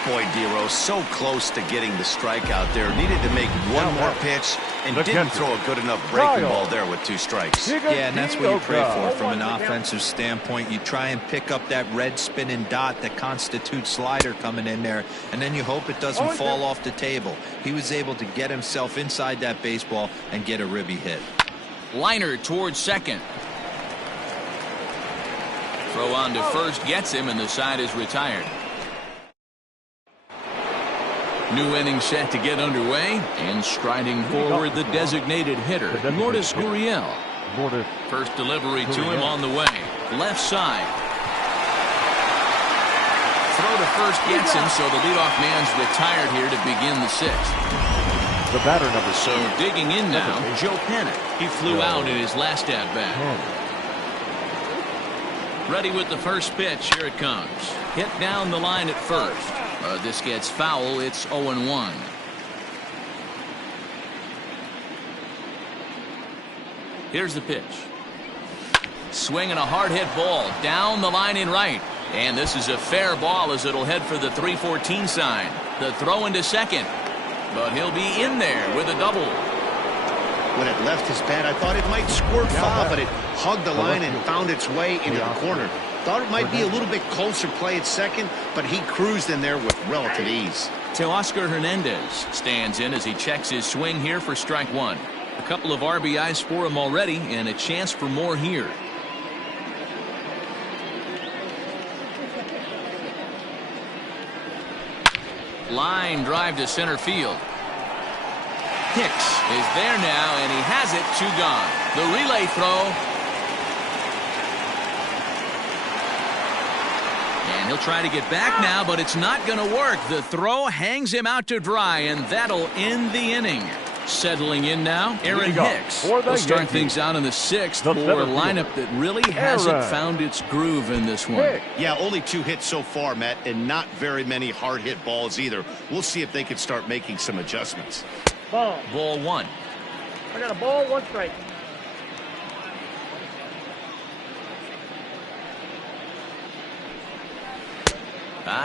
Boy, Dero, so close to getting the strikeout there. Needed to make one more pitch and didn't throw a good enough breaking ball there with 2 strikes. Yeah, and that's what you pray for from an offensive standpoint. You try and pick up that red spinning dot that constitutes slider coming in there, and then you hope it doesn't fall off the table. He was able to get himself inside that baseball and get a ribby hit. Liner towards second. Throw on to first gets him, and the side is retired. New inning set to get underway, and striding forward the designated hitter, Lourdes Gurriel. First delivery to him on the way. Left side. Throw to first gets him, so the leadoff man's retired here to begin the 6th. The batter number 2. So digging in now, Joe Panic. He flew out in his last at-bat. Ready with the first pitch. Here it comes. Hit down the line at first. This gets foul. It's 0-1. Here's the pitch. Swinging a hard hit ball down the line in right. And this is a fair ball as it'll head for the 3-14 sign. The throw into second. But he'll be in there with a double. When it left his bat, I thought it might squirt foul, but it hugged the line and found its way into the corner. Thought it might be a little bit closer play at second, but he cruised in there with relative ease. Teoscar Hernandez stands in as he checks his swing here for strike one. A couple of RBIs for him already, and a chance for more here. Line drive to center field. Hicks is there now, and he has it. 2 gone. The relay throw. And he'll try to get back now, but it's not going to work. The throw hangs him out to dry, and that'll end the inning. Settling in now, Aaron Hicks will start things out in the 6th for a lineup that really hasn't found its groove in this one. Yeah, only 2 hits so far, Matt, and not very many hard hit balls either. We'll see if they can start making some adjustments. Ball 1. I got a ball, 1 strike.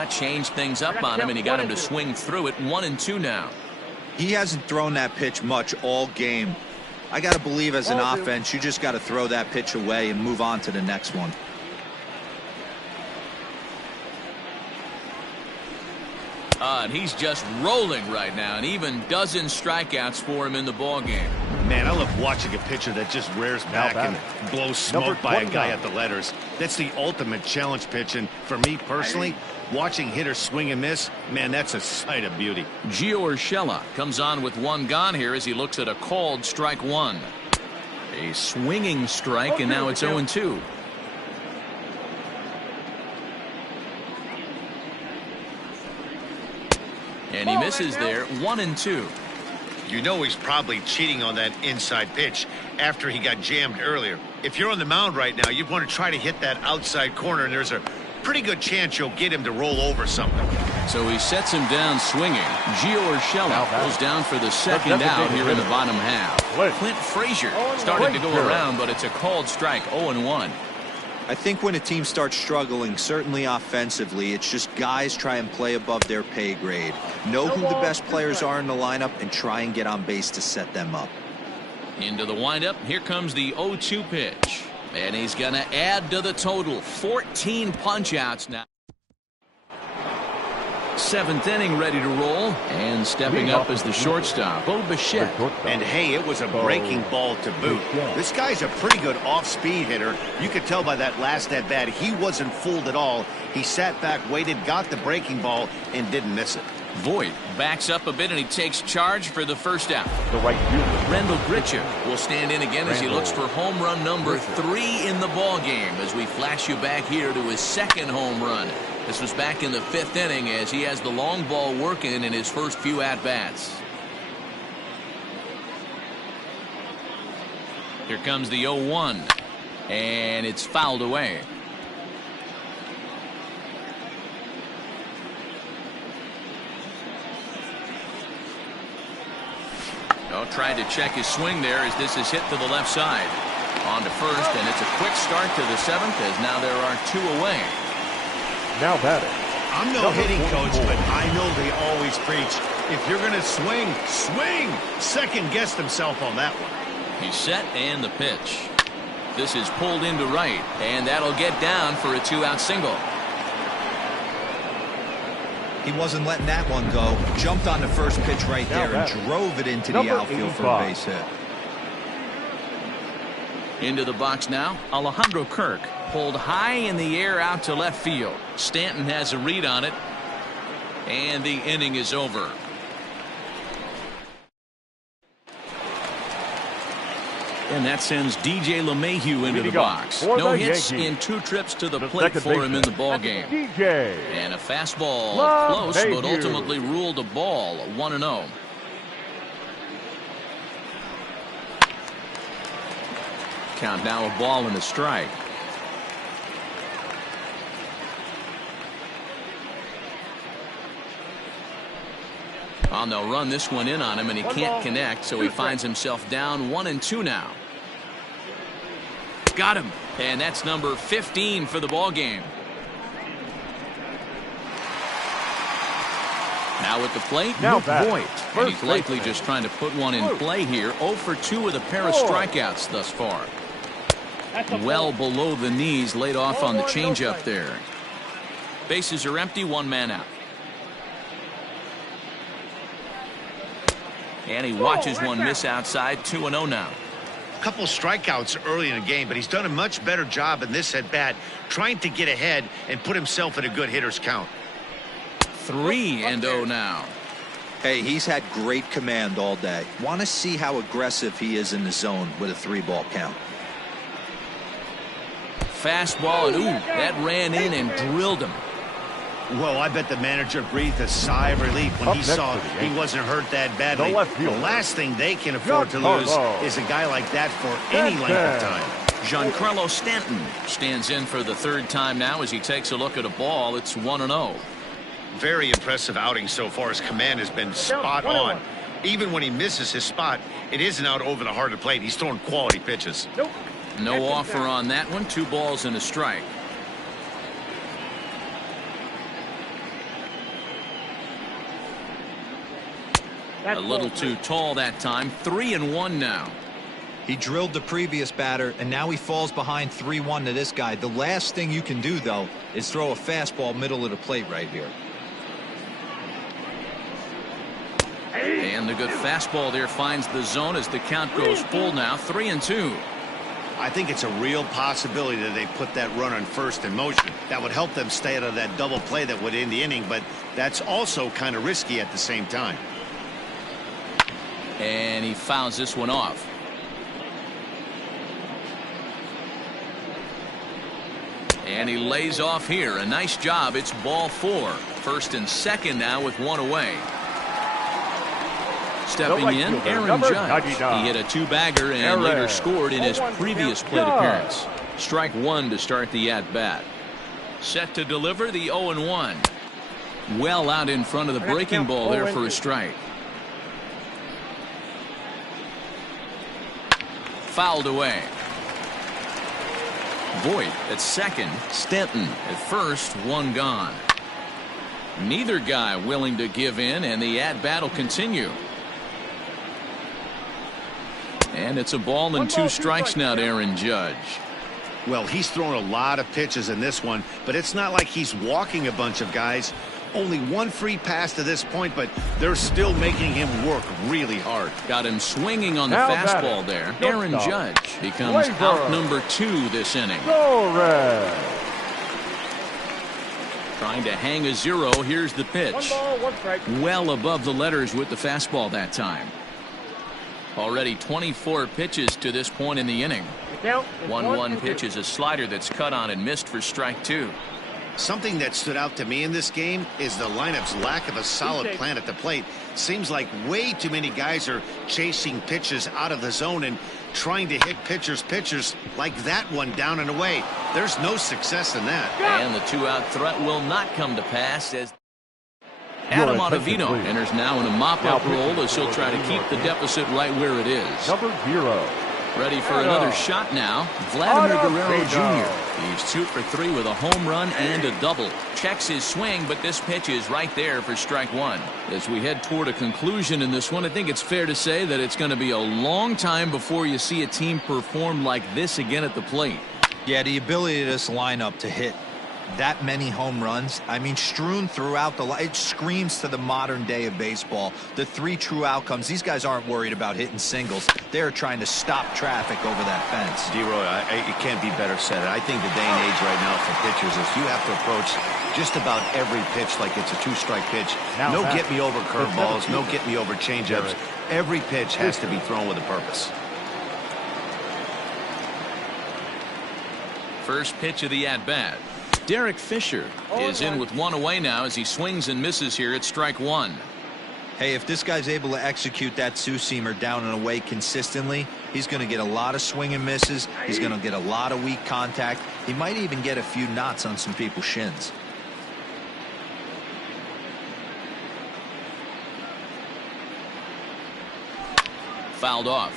Changed things up on him, and he got him to swing through it. 1-2 now. He hasn't thrown that pitch much all game. I got to believe as an offense, you just got to throw that pitch away and move on to the next one. And he's just rolling right now, and even dozen strikeouts for him in the ball game. Man, I love watching a pitcher that just rears back and blows smoke by a guy at the letters. That's the ultimate challenge pitch, and for me personally, watching hitters swing and miss, man, that's a sight of beauty. Gio Urshela comes on with one gone here as he looks at a called strike one. A swinging strike, and now it's 0-2. And he misses there. 1-2. You know he's probably cheating on that inside pitch after he got jammed earlier. If you're on the mound right now, you want to try to hit that outside corner, and there's a pretty good chance you'll get him to roll over something. So he sets him down swinging. Gio Urshela goes down for the second out here in the bottom half. Clint Frazier started to go around, but it's a called strike. 0-1. I think when a team starts struggling, certainly offensively, it's just guys try and play above their pay grade. Know who the best players are in the lineup and try and get on base to set them up. Into the windup. Here comes the 0-2 pitch. And he's going to add to the total. 14 punch-outs now. Seventh inning ready to roll, and stepping up as the shortstop, Bo Bichette. And hey, it was a breaking ball to boot. This guy's a pretty good off-speed hitter. You could tell by that last at bat he wasn't fooled at all. He sat back, waited, got the breaking ball, and didn't miss it. Voit backs up a bit, and he takes charge for the first out. The right fielder, Rendell Grichuk will stand in again as he looks for home run number 3 in the ball game, as we flash you back here to his second home run. This was back in the 5th inning as he has the long ball working in his first few at-bats. Here comes the 0-1, and it's fouled away. Tried to check his swing there as this is hit to the left side. On to first, and it's a quick start to the 7th as now there are 2 away. Now batting. I'm no hitting coach, but I know they always preach, if you're going to swing, swing! Second guessed himself on that one. He's set, and the pitch. This is pulled into right, and that'll get down for a 2-out single. He wasn't letting that one go. Jumped on the first pitch right there and drove it into the outfield for a base hit. Into the box now, Alejandro Kirk. Pulled high in the air out to left field. Stanton has a read on it, and the inning is over. And that sends DJ LeMahieu into the box. No hits in 2 trips to the plate for him in the ball game. And a fastball close, but ultimately ruled a ball. 1-0. Count now a ball and a strike. And they'll run this one in on him, and he can't connect, so he finds himself down 1-2 now. Got him, and that's number 15 for the ball game. Now at the plate, Luke Voit, and he's likely just trying to put one in play here. 0 for 2 with a pair of strikeouts thus far. Well below the knees, laid off on the changeup there. Bases are empty, 1 man out. And he watches one miss outside. 2-0 now. Couple strikeouts early in the game, but he's done a much better job in this at bat, trying to get ahead and put himself in a good hitter's count. 3-0 now. Hey, he's had great command all day. Want to see how aggressive he is in the zone with a 3-ball count. Fastball, and that ran in and drilled him. Well, I bet the manager breathed a sigh of relief when he saw he wasn't hurt that badly. The last thing they can afford to lose is a guy like that for any length of time. Giancarlo Stanton stands in for the 3rd time now as he takes a look at a ball. It's 1-0. Very impressive outing so far. His command has been spot on. Even when he misses his spot, it isn't out over the heart of the plate. He's throwing quality pitches. No offer on that one. 2 balls and a strike. A little too tall that time. 3-1 now. He drilled the previous batter, and now he falls behind 3-1 to this guy. The last thing you can do, though, is throw a fastball middle of the plate right here. And the good fastball there finds the zone as the count goes full now. 3-2. I think it's a real possibility that they put that runner on first in motion. That would help them stay out of that double play that would end the inning, but that's also kind of risky at the same time. And he fouls this one off. And he lays off here. A nice job. It's ball 4. First and second now with one away. Stepping in, Aaron Judge. He hit a 2-bagger and later scored in his previous plate appearance. Strike 1 to start the at-bat. Set to deliver the 0-1. Well out in front of the breaking ball there for a strike. Fouled away. Voigt at second. Stanton at first. One gone. Neither guy willing to give in, and the at-bat will continue. And it's a ball and 2 strikes now to Aaron Judge. Well, he's thrown a lot of pitches in this one, but it's not like he's walking a bunch of guys. Only one free pass to this point, but they're still making him work really hard. Got him swinging on the fastball there. Aaron Judge becomes out number 2 this inning. Trying to hang a 0. Here's the pitch. 1 ball, 1 strike. Well above the letters with the fastball that time. Already 24 pitches to this point in the inning. 1-1 pitch is a slider that's cut on and missed for strike 2. Something that stood out to me in this game is the lineup's lack of a solid plan at the plate. Seems like way too many guys are chasing pitches out of the zone and trying to hit pitchers like that one down and away. There's no success in that. And the 2-out threat will not come to pass as Adam Ottavino enters now in a mop-up role as he'll try to keep the deficit right where it is. Number 0. Ready for another shot now. Vladimir Guerrero Jr. He's 2 for 3 with a home run and a double. Checks his swing, but this pitch is right there for strike 1. As we head toward a conclusion in this one, I think it's fair to say that it's going to be a long time before you see a team perform like this again at the plate. Yeah, the ability of this lineup to hit that many home runs, I mean, strewn throughout the line, it screams to the modern day of baseball. The 3 true outcomes. These guys aren't worried about hitting singles. They're trying to stop traffic over that fence. D-Roy, it can't be better said. I think the day and age right now for pitchers is you have to approach just about every pitch like it's a 2-strike pitch. No get me over curveballs, no get me over changeups. Every pitch has to be thrown with a purpose. First pitch of the at-bat. Derek Fisher is in with one away now as he swings and misses here at strike 1. Hey, if this guy's able to execute that two-seamer down and away consistently, he's going to get a lot of swing and misses. He's going to get a lot of weak contact. He might even get a few knots on some people's shins. Fouled off.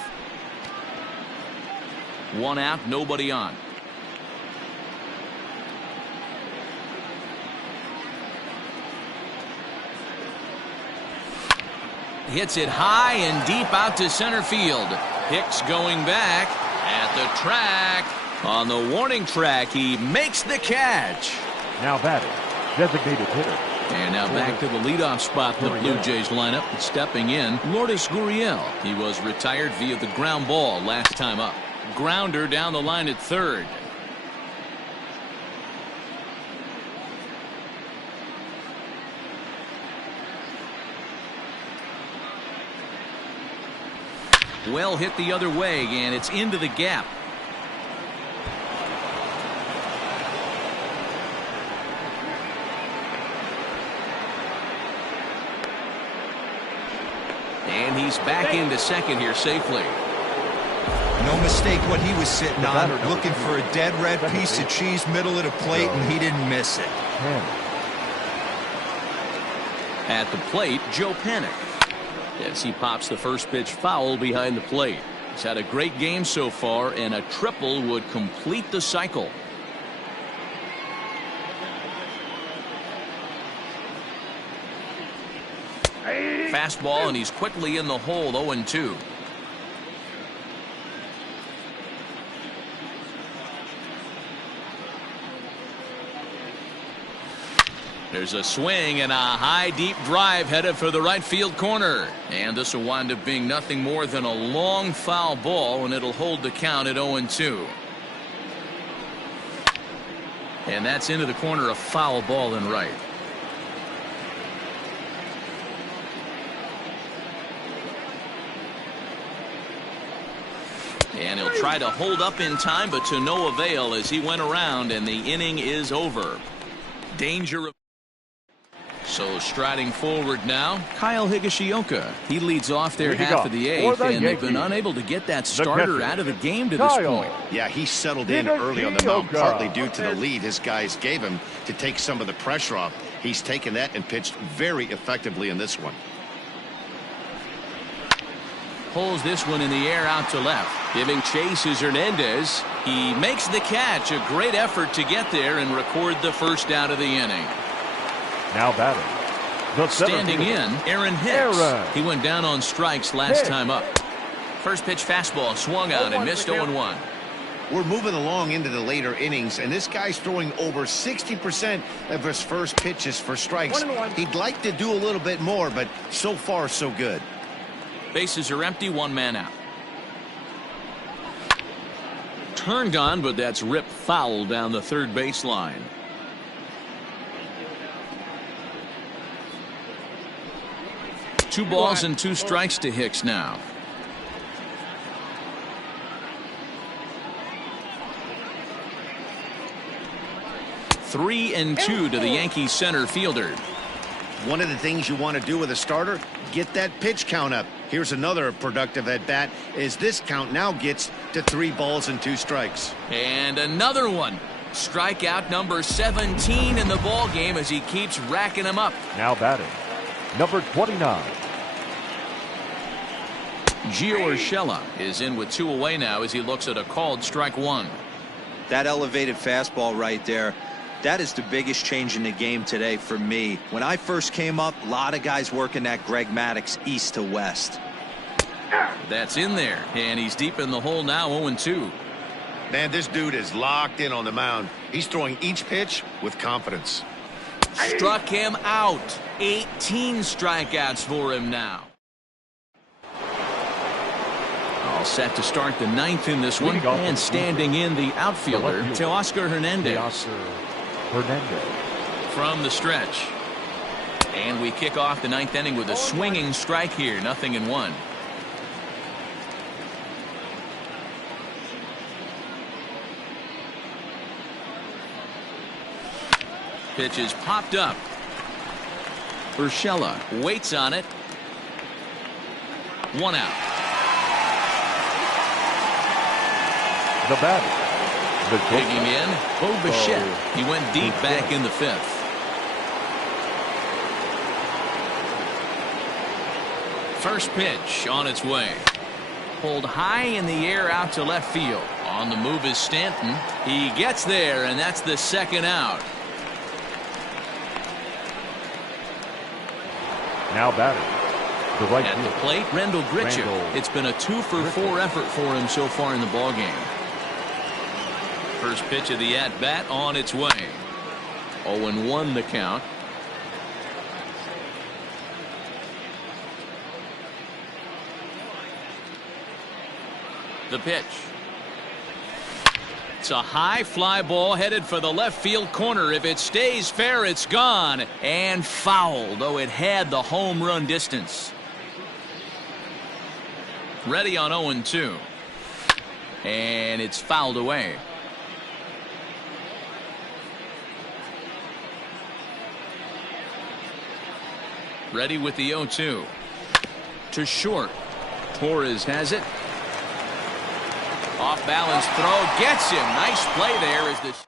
1 out, nobody on. Hits it high and deep out to center field. Hicks going back at the track. On the warning track, he makes the catch. Now batting, designated hitter. And now back to the leadoff spot in the Blue Jays lineup. Stepping in, Lourdes Gurriel. He was retired via the ground ball last time up. Grounder down the line at third. Well hit the other way, and it's into the gap. And he's back into second here safely. No mistake what he was sitting on, looking for a dead red piece of cheese middle of the plate, and he didn't miss it. At the plate, Joe Panik. As he pops the first pitch foul behind the plate. He's had a great game so far, and a triple would complete the cycle. fastball, and he's quickly in the hole, 0-2. There's a swing and a high deep drive headed for the right field corner. And this will wind up being nothing more than a long foul ball, and it'll hold the count at 0-2. And that's into the corner, a foul ball in right. And he'll try to hold up in time, but to no avail as he went around, and the inning is over. Danger. So striding forward now, Kyle Higashioka. He leads off their half of the eighth, and they've been unable to get that starter out of the game to this point. Yeah, he settled in early on the mound, partly due to the lead his guys gave him to take some of the pressure off. He's taken that and pitched very effectively in this one. Pulls this one in the air out to left. Giving chase is Hernandez. He makes the catch. A great effort to get there and record the first out of the inning. Now batting. Standing in, Aaron Hicks. He went down on strikes last time up. First pitch fastball swung on and missed 0-1. We're moving along into the later innings, and this guy's throwing over 60% of his first pitches for strikes. He'd like to do a little bit more, but so far so good. Bases are empty, one man out. Turned on, but that's ripped foul down the third baseline. Two balls and two strikes to Hicks now. Three and two to the Yankees center fielder. One of the things you want to do with a starter, get that pitch count up. Here's another productive at bat as this count now gets to 3 balls and 2 strikes. And another one. Strikeout number 17 in the ball game as he keeps racking them up. Now batting, number 29. Gio Urshela is in with 2 away now as he looks at a called strike 1. That elevated fastball right there, that is the biggest change in the game today for me. When I first came up, a lot of guys working that Greg Maddux east to west. That's in there, and he's deep in the hole now, 0-2. Man, this dude is locked in on the mound. He's throwing each pitch with confidence. Struck him out. 18 strikeouts for him now. All set to start the 9th in this one, and standing in the outfielder, Teoscar Hernandez. From the stretch. And we kick off the 9th inning with a swinging strike here, 0-1. Pitch is popped up. Urshela waits on it. 1 out. The batter. Digging in, Bo Bichette. He went deep back in the 5th. First pitch on its way. Pulled high in the air out to left field. On the move is Stanton. He gets there, and that's the 2nd out. Now batting, the right at field. The plate, Rendell Grichuk. It's been a 2-for-4 effort for him so far in the ballgame. First pitch of the at-bat on its way. 0-1 the count. The pitch. It's a high fly ball headed for the left field corner. If it stays fair, it's gone. And foul, though it had the home run distance. Ready on 0-2. And it's fouled away. Ready with the 0-2. To short. Torres has it. Off balance throw. Gets him. Nice play there as this.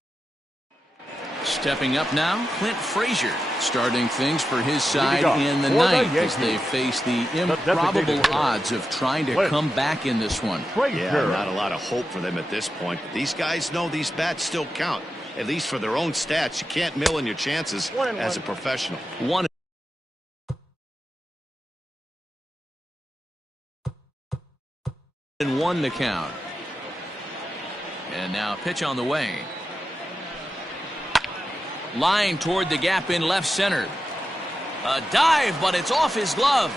Stepping up now, Clint Frazier. Starting things for his side in the 9th as they face the improbable odds of trying to come back in this one. Yeah, not a lot of hope for them at this point. These guys know these bats still count. At least for their own stats. You can't mill in your chances as a professional. 1 1 the count. And now pitch on the way. Line toward the gap in left center. A dive, but it's off his glove.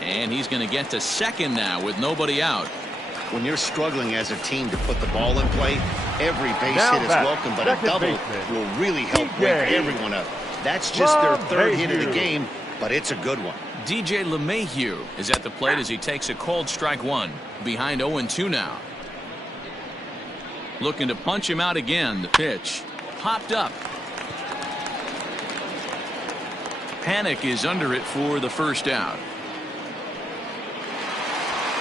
And he's going to get to second now with nobody out. When you're struggling as a team to put the ball in play, every base Now hit is welcome, but a double will really help wake everyone up. That's just their third hit of the game, but it's a good one. DJ LeMahieu is at the plate as he takes a cold strike 1. Behind 0-2 now. Looking to punch him out again. The pitch popped up. Panic is under it for the first out.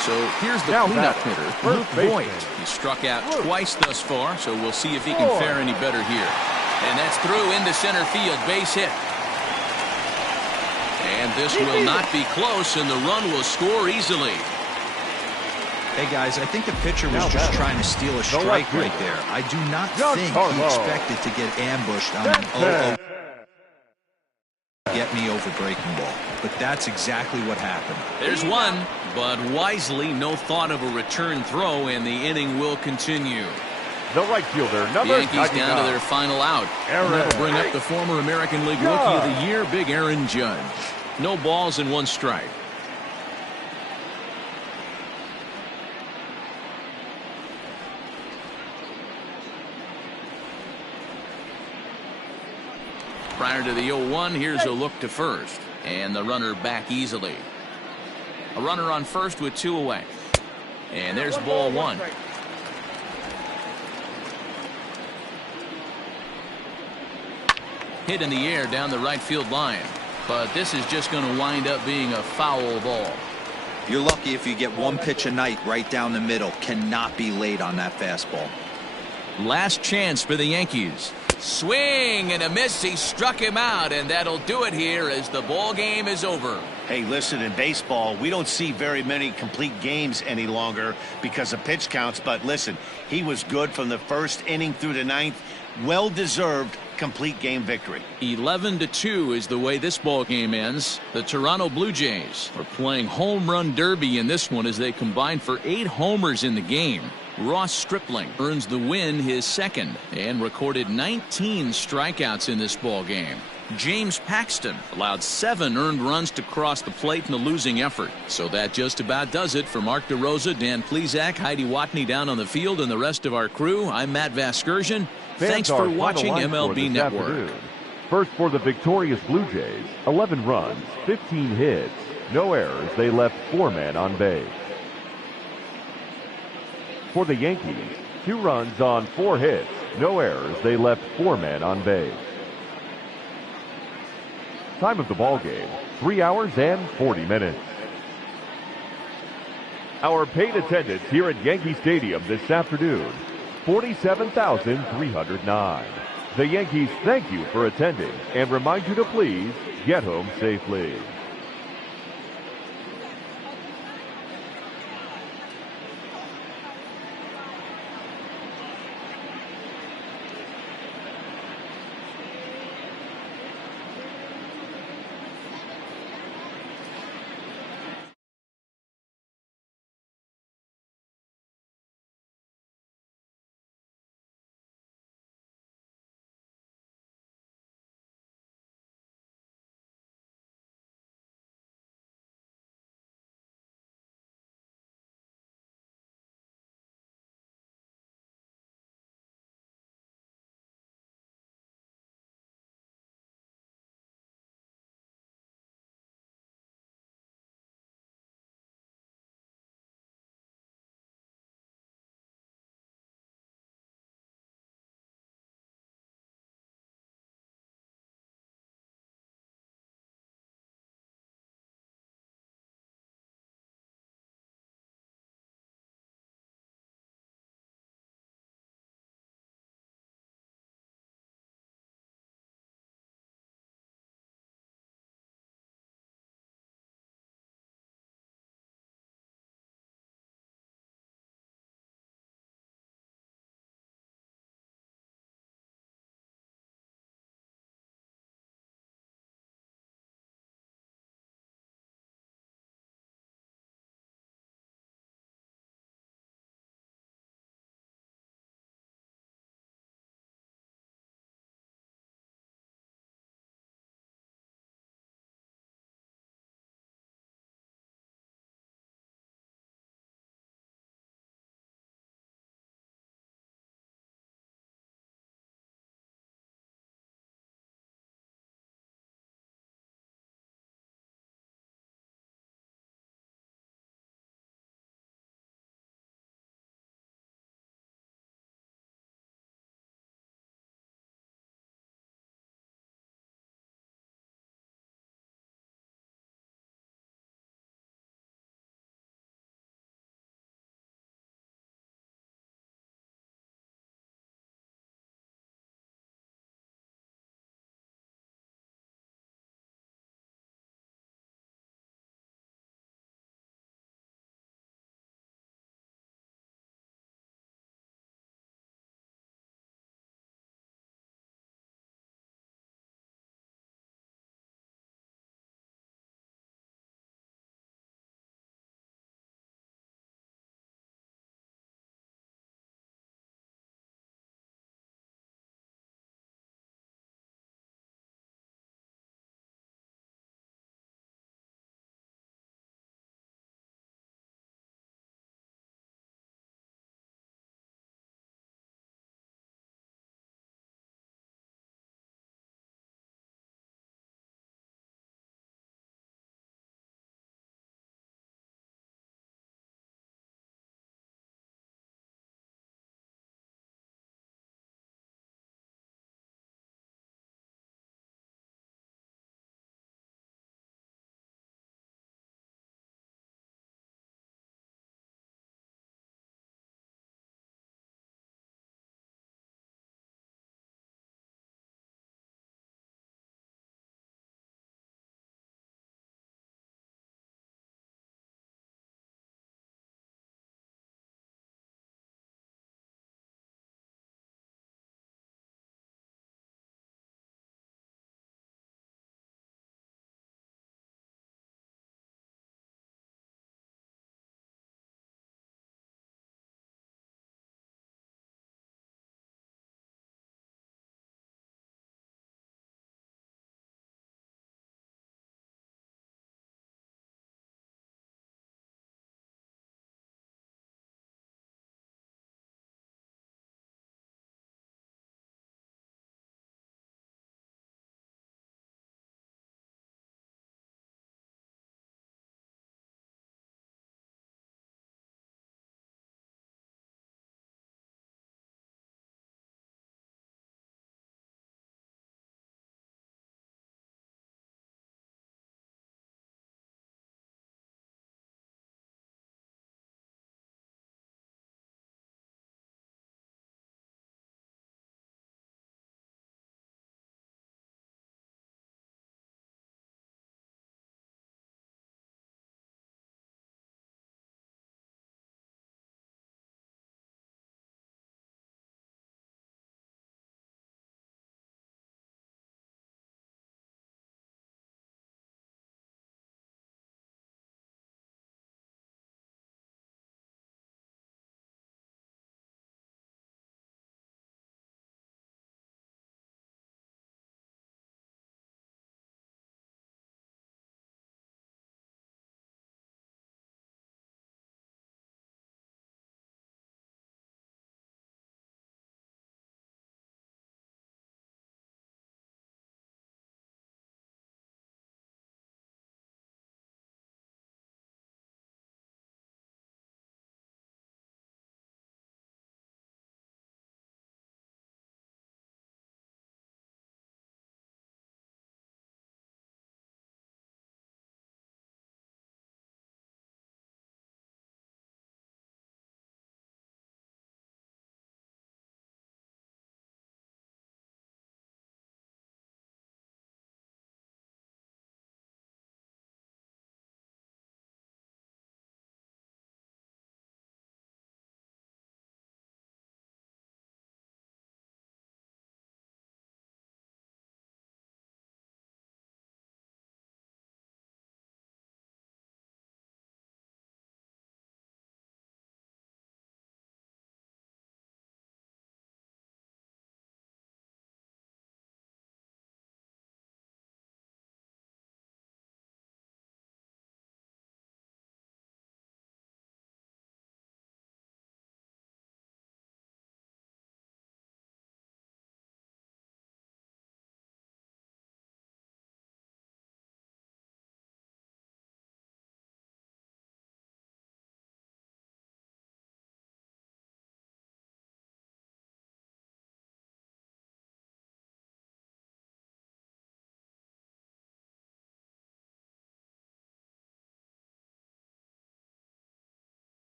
So here's the cleanup hitter, Luke Voigt. He struck out twice thus far, so we'll see if he can fare any better here. And that's through into center field, base hit. And this will not be close, and the run will score easily. Hey, guys, I think the pitcher was just trying to steal a strike right there. I do not think he expected to get ambushed on an 0-0 get me over breaking ball. But that's exactly what happened. There's one, but wisely no thought of a return throw, and the inning will continue. The right fielder, The Yankees down to their final out. And that'll bring up the former American League Rookie of the Year, Big Aaron Judge. No balls and 1 strike. Prior to the 0-1, here's a look to first. And the runner back easily. A runner on first with 2 away. And there's ball 1. Hit in the air down the right field line. But this is just going to wind up being a foul ball. You're lucky if you get 1 pitch a night right down the middle. Cannot be late on that fastball. Last chance for the Yankees. Swing and a miss. He struck him out, and that'll do it here as the ball game is over. Hey, listen, in baseball, we don't see very many complete games any longer because of pitch counts. But listen, he was good from the first inning through the 9th. Well-deserved complete game victory. 11-2 is the way this ball game ends. The Toronto Blue Jays are playing home run derby in this one as they combine for 8 homers in the game. Ross Stripling earns the win, his second, and recorded 19 strikeouts in this ball game. James Paxton allowed 7 earned runs to cross the plate in the losing effort. So that just about does it for Mark DeRosa, Dan Plesac, Heidi Watney down on the field, and the rest of our crew. I'm Matt Vasgersian. Thanks for watching MLB Network. Afternoon. First for the victorious Blue Jays, 11 runs, 15 hits, no errors. They left 4 men on base. For the Yankees, 2 runs on 4 hits, no errors. They left 4 men on base. Time of the ball game, 3 hours and 40 minutes. Our paid attendance here at Yankee Stadium this afternoon, 47,309. The Yankees thank you for attending and remind you to please get home safely.